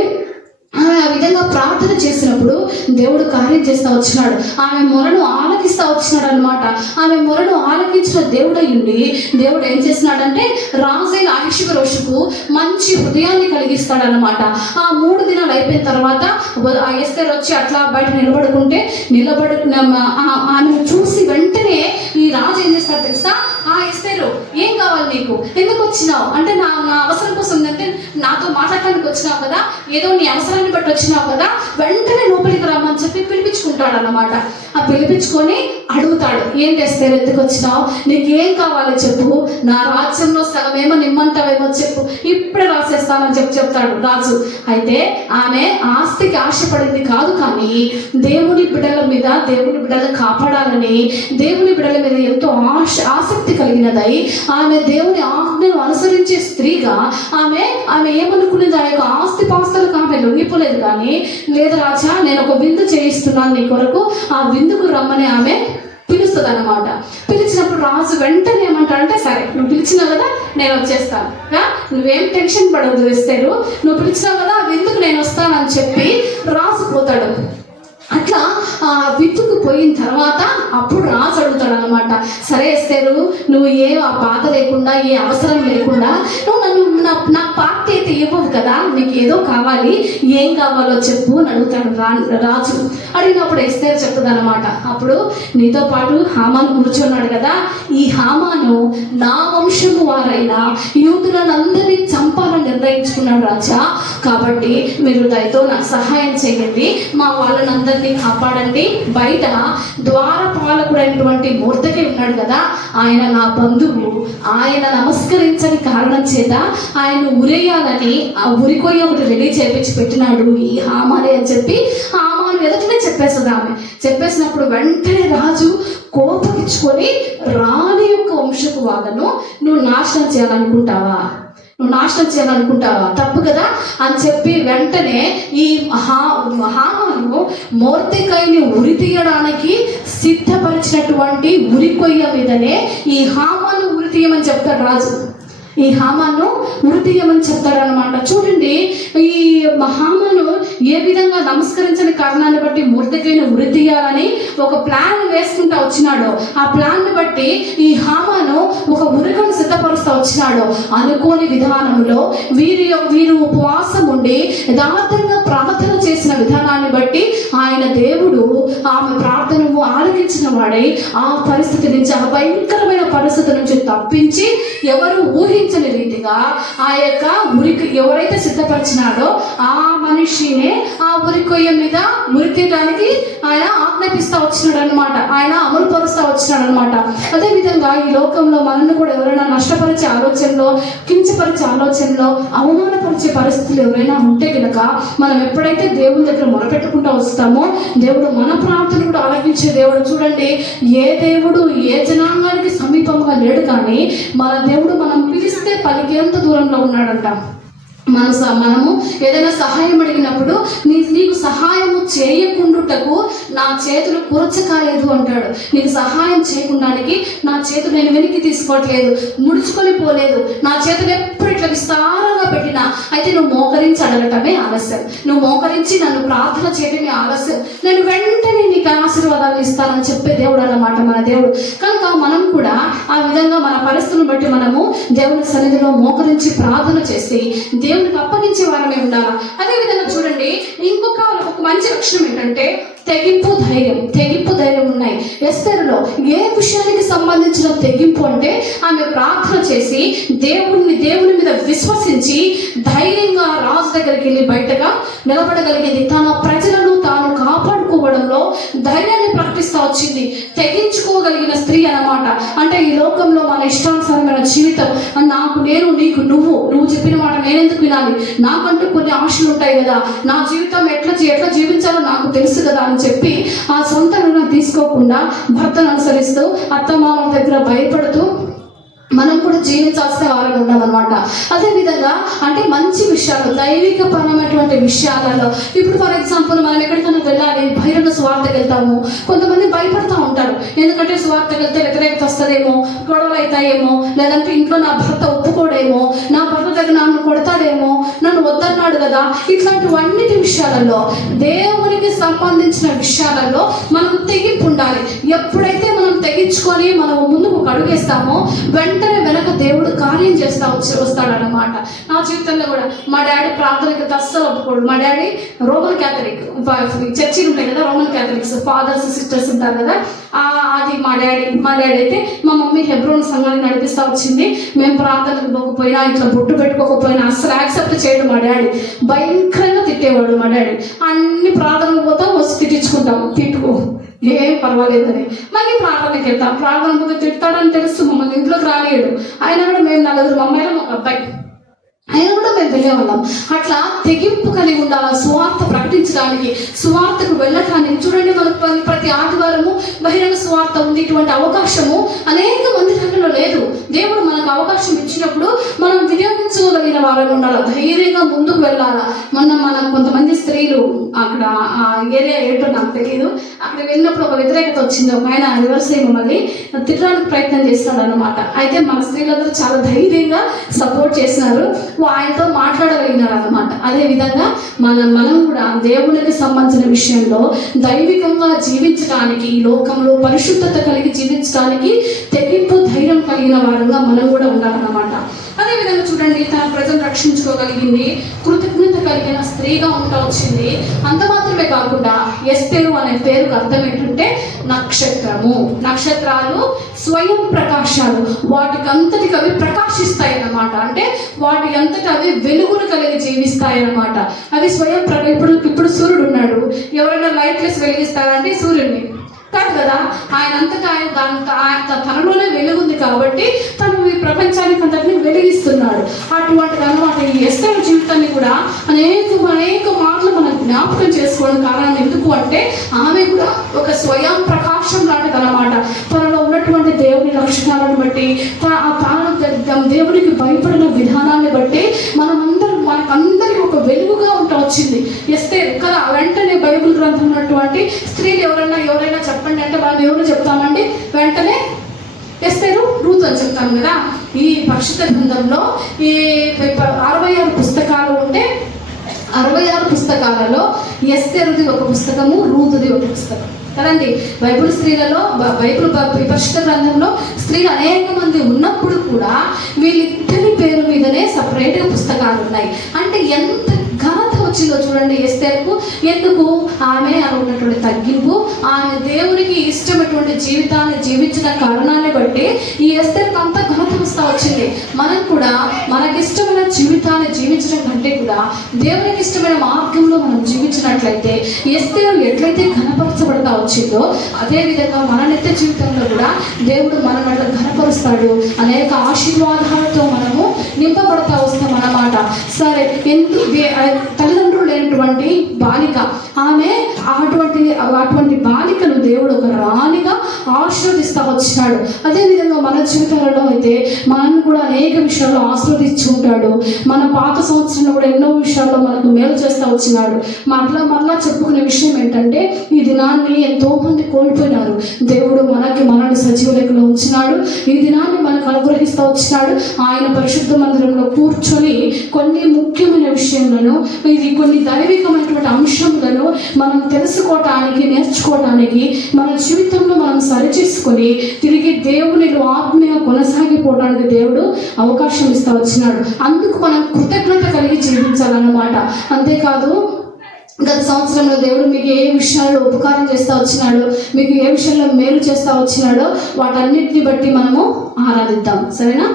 ఆమె ఆ విధంగా ప్రార్థన చేసినప్పుడు దేవుడు కార్యం చేస్తూ వచ్చినాడు. ఆమె మొరను ఆలకిస్తూ వచ్చినాడు అనమాట. ఆమె మొరను ఆలకించిన దేవుడయ్యుండి దేవుడు ఏం చేసినాడంటే రాజైన అహష్వేరోషుకు మంచి హృదయాన్ని కలిగిస్తాడనమాట. ఆ 3 దినాలు అయిపోయిన తర్వాత ఆ ఎస్తేరు వచ్చి అట్లా బయట ఆమెను చూసి వెంటనే ఈ రాజు ఏం చేస్తాడు తెలుసా? ఆ ఎస్తేరు, ఏం కావాలి నీకు, ఎందుకు వచ్చినావు అంటే, నా అవసరం కోసం, అంటే నాతో మాట్లాడటానికి వచ్చినావు కదా, ఏదో నీ అవసరాన్ని బట్టి వచ్చినావు కదా, వెంటనే లోపలికి రమ్మని చెప్పి పిలిపించుకుంటాడు అన్నమాట. ఆ పిలిపించుకొని అడుగుతాడు, ఏం ఎస్తేరు, ఎందుకు వచ్చినావు, నీకు ఏం కావాలి చెప్పు, నా రాజ్యంలో సగమేమో నిమ్మంటావేమో చెప్పు, ఇప్పుడే రాసేస్తానని చెప్తాడు రాజు. అయితే ఆమె ఆస్తికి ఆశపడింది కాదు, కానీ దేవుని బిడ్డలను కాపాడాలని, దేవుని బిడ్డల మీద ఎంతో ఆసక్తి కలిగినదై ఆమె దేవుని ఆజ్ఞను అనుసరించే స్త్రీగా ఆమె ఏమనుకునేది, ఆ యొక్క ఆస్తి పాస్తులకు ఆమె లొంగిపోలేదు. కానీ లేదు రాజా, నేను ఒక విందు చేయిస్తున్నాను నీ కొరకు, ఆ విందుకు రమ్మని ఆమె పిలుస్తుంది అన్నమాట. పిలిచినప్పుడు రాజు వెంటనే ఏమంటాడంటే, సరే నువ్వు పిలిచినావు కదా, నేను వచ్చేస్తాను, నువ్వేం టెన్షన్ పడవద్దు ఎస్తేరు, నువ్వు పిలిచినావు కదా, ఆ విందుకు నేను వస్తానని చెప్పి రాజు పోతాడు. అట్లా ఆ విందుకు పోయిన తర్వాత అప్పుడు రాజు అడుగుతాడు అనమాట, సరే ఎస్తేరు, నువ్వు ఆ బాధ లేకుండా, ఏ అవసరం లేకుండా నువ్వు నా పార్టీ అయితే ఇవ్వవు కదా, నీకు ఏదో కావాలి, ఏం కావాలో చెప్పు అని అడుగుతాడు రాజు. అడిగినప్పుడు ఎస్తేరు చెప్తుంది అనమాట, అప్పుడు నీతో పాటు హామాను కూర్చున్నాడు కదా, ఈ హామాను నా వంశము వారైన యూదులందరినీ చంపాలని నిర్ణయించుకున్నాడు రాజా, కాబట్టి మీరు దయతో నాకు సహాయం చేయండి, మా వాళ్ళనందరినీ కాపాడండి. బయట ద్వారపాలకుడైనటువంటి మొర్దెకై ఉన్నాడు కదా, ఆయన నా బంధువు, ఆయన నమస్కరించని కారణం చేత ఆయన ఉరేయాలని ఆ ఉరికొయ్య ఒకటి రెడీ చేపించి పెట్టినాడు ఈ హామానే అని చెప్పి హామాను ఎదుటనే చెప్పేస్తుంది ఆమె. చెప్పేసినప్పుడు వెంటనే రాజు కోపగించుకొని, రాణి యొక్క వంశపు వాళ్ళను నువ్వు నాశనం చేయాలనుకుంటావా, తప్పు కదా అని చెప్పి వెంటనే ఈ హామాను మొర్దెకైని ఉరి తీయడానికి సిద్ధపరిచినటువంటి ఉరికొయ్య మీదనే ఈ హామాను ఉరి తీయమని చెప్తాడు రాజు. ఈ హామాను ఉరి తీయమని చెప్తాడనమాట. చూడండి, ఈ హామాను ఏ విధంగా నమస్కరించని కారణాన్ని బట్టి మొర్దెకైని ఉరి తీయాలని ఒక ప్లాన్ వేసుకుంటా వచ్చినాడో, ఆ ప్లాన్ని బట్టి ఈ హామాను ఒక ఉరికను సిద్ధపరుస్తూ వచ్చినాడు. అనుకోని విధానంలో వీరు ఉపవాసం ఉండి యథార్థంగా ప్రార్థన చేసిన విధానాన్ని బట్టి ఆయన దేవుడు ఆమె ప్రార్థనను ఆలకించిన వాడై ఆ పరిస్థితి నుంచి, ఆ భయంకరమైన పరిస్థితి నుంచి తప్పించి ఎవరు ఊహించని రీతిగా ఆ యొక్క ఉరికి ఎవరైతే సిద్ధపరిచినాడో ఆ మనిషినే ఆ ఉరికొయ్య మీద ఉరి తీయడానికి ఆయన ఆజ్ఞాపిస్తూ వచ్చినాడు అనమాట, ఆయన అమలు పరుస్తూ వచ్చినాడు అనమాట. అదేవిధంగా ఈ లోకంలో మనల్ని కూడా ఎవరైనా నష్టపరిచే ఆలోచనలో, కించపరిచే ఆలోచనలో, అవమానపరిచే పరిస్థితులు ఎవరైనా ఉంటే కనుక మనం ఎప్పుడైతే దేవుని దగ్గర మొరపెట్టుకుంటూ వస్తామో దేవుడు మన ప్రార్థన కూడా ఆలకించే దేవుడు. చూడండి, ఏ దేవుడు ఏ జనాంగానికి సమీపంగా లేడు, కానీ మన దేవుడు మనం పిలిస్తే పలికేంత దూరంలో ఉన్నాడంట. మనము ఏదైనా సహాయం అడిగినప్పుడు నీకు సహాయము చేయకుండుటకు నా చేతులు కూర్చకాలేదు అంటాడు. నీకు సహాయం చేయకుండానికి నా చేతులు నేను వెనక్కి తీసుకోవట్లేదు, ముడుచుకొని పోలేదు, నా చేతులు ఎప్పుడు ఇట్లా విస్తారంగా పెట్టినా, అయితే నువ్వు మోకరించి అడగటమే ఆలస్యం, నువ్వు మోకరించి నన్ను ప్రార్థన చేయడమే ఆలస్యం, నేను వెంటనే నీకు ఆశీర్వాదాలు ఇస్తానని చెప్పే దేవుడు అన్నమాట మన దేవుడు. కనుక మనం కూడా ఆ విధంగా మన పరిస్థితులను బట్టి మనము దేవుని సన్నిధిలో మోకరించి ప్రార్థన చేసి దేవునికి అప్పగించే వారమే ఉండాలి. అదేవిధంగా చూడండి, ఇంకొక మంచి లక్షణం ఏంటంటే తెగింపు ధైర్యం ఉన్నాయి. ఎస్తేరులో ఏ విషయానికి సంబంధించిన తెగింపు అంటే ఆమె ప్రార్థన చేసి దేవుని మీద విశ్వసించి ధైర్యంగా రాజు దగ్గరికి వెళ్ళి బయటగా నిలబడగలిగింది. తన ప్రజలను తాను కాపాడుకోవడంలో ధైర్యాన్ని ప్రకటిస్తూ వచ్చింది. తెగించుకో లోకంలో మన ఇష్టానుసారమైన జీవితం, నాకు నేను నీకు నువ్వు చెప్పిన మాట నేనెందుకు వినాలి, నాకంటూ కొన్ని ఆశలు ఉంటాయి కదా, నా జీవితం ఎట్లా జీవించాలో నాకు తెలుసు కదా అని చెప్పి ఆ సొంత నిర్ణయం తీసుకోకుండా భర్తను అనుసరిస్తూ అత్తమామల దగ్గర భయపడుతూ మనం కూడా జీవించాల్సిన వారం ఉండాలన్నమాట. అదేవిధంగా అంటే మంచి విషయాలు, దైవికపరమైనటువంటి విషయాలలో, ఇప్పుడు ఫర్ ఎగ్జాంపుల్ మనం ఎక్కడికైనా వెళ్ళాలి, బహిరంగ సువార్తకి వెళ్తాము, కొంతమంది భయపడుతూ ఉంటారు. ఎందుకంటే సువార్తకి వెళ్తే వ్యతిరేకత వస్తుందేమో, గొడవలు అవుతాయేమో, లేదంటే ఇంట్లో నా భర్త ఒప్పుకోడేమో, నా భర్త దగ్గర నన్ను కొడతాడేమో, నన్ను వద్దన్నాడు కదా, ఇట్లాంటివన్నిటి విషయాలలో, దేవునికి సంబంధించిన విషయాలలో మనకు తెగింపు ఉండాలి. ఎప్పుడైతే మనం తెగించుకొని మనం ముందుకు అడుగేస్తామో వెంటనే వెనక దేవుడు కార్యం వస్తాడన్నమాట. నా జీవితంలో కూడా మా డాడీ ప్రార్థనకి అస్సలు ఒప్పుకోడు. మా డాడీ రోమన్ క్యాథలిక్, చర్చిలు ఉంటాయి కదా, రోమన్ క్యాథలిక్స్ ఫాదర్స్ సిస్టర్స్ ఉంటారు కదా, అది మా డాడీ అయితే, మా మమ్మీ హెబ్రోన్ సంఘాన్ని నడిపిస్తూ వచ్చింది. మేము ప్రార్థనకు పోకపోయినా, ఇట్లా బొట్టు పెట్టుకోకపోయినా అస్సలు యాక్సెప్ట్ చేయడు మా డాడీ. భయంకరంగా తిట్టేవాడు మా డాడీ. అన్ని ప్రార్థనకు పోతాం, వచ్చి తిట్టించుకుంటాం, తిట్టుకో ఏం పర్వాలేదని. మళ్ళీ ప్రార్థనకి వెళ్తాం, ప్రార్థన పోతే తిడతాడని తెలుసు, మమ్మల్ని ఇంట్లోకి రాలేడు. అయినా కూడా మేము 4 అమ్మాయిలు ఒక అబ్బాయి, అయినా కూడా మేము వెళ్ళేవాళ్ళం. అట్లా తెగింపు కలిగి ఉండాలి సువార్త ప్రకటించడానికి, సువార్తకు వెళ్ళటానికి. చూడండి, మనకు ప్రతి ఆదివారము బహిరంగ సువార్త ఉంది. ఇటువంటి అవకాశము అనేక మందిరంలో లేదు. దేవుడు మనకు అవకాశం ఇచ్చినప్పుడు మనం వినియోగించుకోగలిగిన వారం ఉండాలి, ధైర్యంగా ముందుకు వెళ్ళాలా. మనం కొంతమంది స్త్రీలు అక్కడ ఆ ఏరియా ఏంటో నాకు తెలియదు, అక్కడ వెళ్ళినప్పుడు ఒక వ్యతిరేకత వచ్చింది. ఒక ఆయన రివర్స్ అయ్యి మమ్మల్ని తిట్టడానికి ప్రయత్నం చేస్తున్నాడు అనమాట. అయితే మన స్త్రీలందరూ చాలా ధైర్యంగా సపోర్ట్ చేసినారు, ఆయనతో మాట్లాడగలిగినారు అనమాట. అదేవిధంగా మనం కూడా దేవునికి సంబంధించిన విషయంలో దైవికంగా జీవించడానికి, ఈ లోకంలో పరిశుద్ధత కలిగి జీవించడానికి తెగింపు ధైర్యం కలిగిన వారుగా మనం కూడా ఉండాలన్నమాట. అదేవిధంగా చూడండి, తన ప్రజలు రక్షించుకోగలిగింది, కృతజ్ఞత కలిగిన స్త్రీగా ఉంటా వచ్చింది. అంత మాత్రమే కాకుండా ఎస్తేరు అనే పేరుకు అర్థం ఏంటంటే నక్షత్రము. నక్షత్రాలు స్వయం ప్రకాశాలు, వాటికి అంతటికి అవి ప్రకాశిస్తాయి అన్నమాట. అంటే వాటి అంతటి అవి వెలుగును కలిగి జీవిస్తాయి అన్నమాట. అవి స్వయం ఇప్పుడు సూర్యుడు ఉన్నాడు, ఎవరైనా లైట్లెస్ వెలిగిస్తారంటే సూర్యుడిని కాదు కదా, ఆయన అంతటా ఆయన తనలోనే వెలుగుంది కాబట్టి తను ఈ ప్రపంచానికి అంతటిని వెలిగిస్తున్నాడు. అటువంటి అనమాట ఈ ఎస్తేరు జీవితాన్ని కూడా అనేక మాటలు మనం జ్ఞాపకం చేసుకోవడం కారణం ఎందుకు అంటే, ఆమె కూడా ఒక స్వయం ప్రకాశం లాంటిది అనమాట. తనలో ఉన్నటువంటి దేవుని లక్షణాలను బట్టి, దేవునికి భయపడిన విధానాన్ని బట్టి మనకందరికి ఒక వెలుగుగా ఉంటా వచ్చింది ఎస్తేరు కదా. వెంటనే బైబిల్ గ్రంథం ఉన్నటువంటి స్త్రీలు ఎవరైనా చెప్పండి అంటే మనం ఎవరు చెప్తామండి, వెంటనే ఎస్తేరు, రూతు అని చెప్తాం కదా. ఈ పరిశుద్ధ గ్రంథంలో ఈ 66 పుస్తకాలు ఉంటే 66 పుస్తకాలలో ఎస్తేరుది ఒక పుస్తకము, రూతుది ఒక పుస్తకం కదండి. బైబిల్ స్త్రీలలో పరిశుద్ధ గ్రంథంలో స్త్రీలు అనేక మంది ఉన్నప్పుడు కూడా వీళ్ళిద్దరి పేరు మీదనే సపరేట్గా పుస్తకాలు ఉన్నాయి. అంటే ఎంత ఘనత వచ్చిందో చూడండి ఎస్తేరుకు. ఎందుకు? ఆమె ఉన్నటువంటి తగ్గింపు, ఆమె దేవునికి ఇష్టమైనటువంటి జీవితాన్ని జీవించిన కారణాన్ని బట్టి ఈ ఎస్తేరుకు అంత ఘనత వస్తూ వచ్చింది. మనం కూడా మనకిష్టమైన జీవితాన్ని జీవించడం కంటే కూడా దేవునికి ఇష్టమైన మార్గంలో మనం జీవించినట్లయితే ఎస్తేరు ఎట్లయితే ఘనపరచబడతా వచ్చిందో అదేవిధంగా మన నిత్య జీవితంలో కూడా దేవుడు మనల్ని అట్లా ఘనపరుస్తాడు. అనేక ఆశీర్వాదాలతో మనము నింపబడతా వస్తాం అన్నమాట. సరే, తల్లిదండ్రులు లేనటువంటి బాలిక, ఆమె అటువంటి బాలికను దేవుడు ఒక రాణిగా ఆశీర్వదిస్తూ వచ్చినాడు. అదేవిధంగా మన జీవితాలలో అయితే మనల్ని కూడా అనేక విషయాల్లో ఆశీర్వదించి ఉంటాడు. మన పాత సంవత్సరంలో కూడా ఎన్నో విషయాల్లో మనకు మేలు చేస్తూ వచ్చినాడు. మరలా చెప్పుకునే విషయం ఏంటంటే, ఈ దినాన్ని ఎంతో మంది కోల్పోయినారు. దేవుడు మనల్ని సజీవ లెక్కలో ఉంచినాడు. ఈ దినాన్ని మనకు అనుగ్రహిస్తూ వచ్చినాడు. ఆయన పరిశుద్ధ మందిరంలో కూర్చొని కొన్ని ముఖ్యమైన విషయాలను, కొన్ని దైవికమైనటువంటి అంశములను మనం తెలుసుకోవటానికి, నేర్చుకోవటానికి, మన జీవితంలో మనం సరిచేసుకొని తిరిగి దేవునిలో ఆత్మీయంగా కొనసాగిపోవడానికి దేవుడు అవకాశం ఇస్తూ వచ్చినాడు. అందుకు మనం కృతజ్ఞత కలిగి జీవించాలన్నమాట. అంతేకాదు, గత సంవత్సరంలో దేవుడు మీకు ఏ విషయాల్లో ఉపకారం చేస్తూ వచ్చినాడో, మీకు ఏ విషయంలో మేలు చేస్తూ వచ్చినాడో వాటన్నిటిని బట్టి మనము ఆరాధిద్దాం. సరేనా?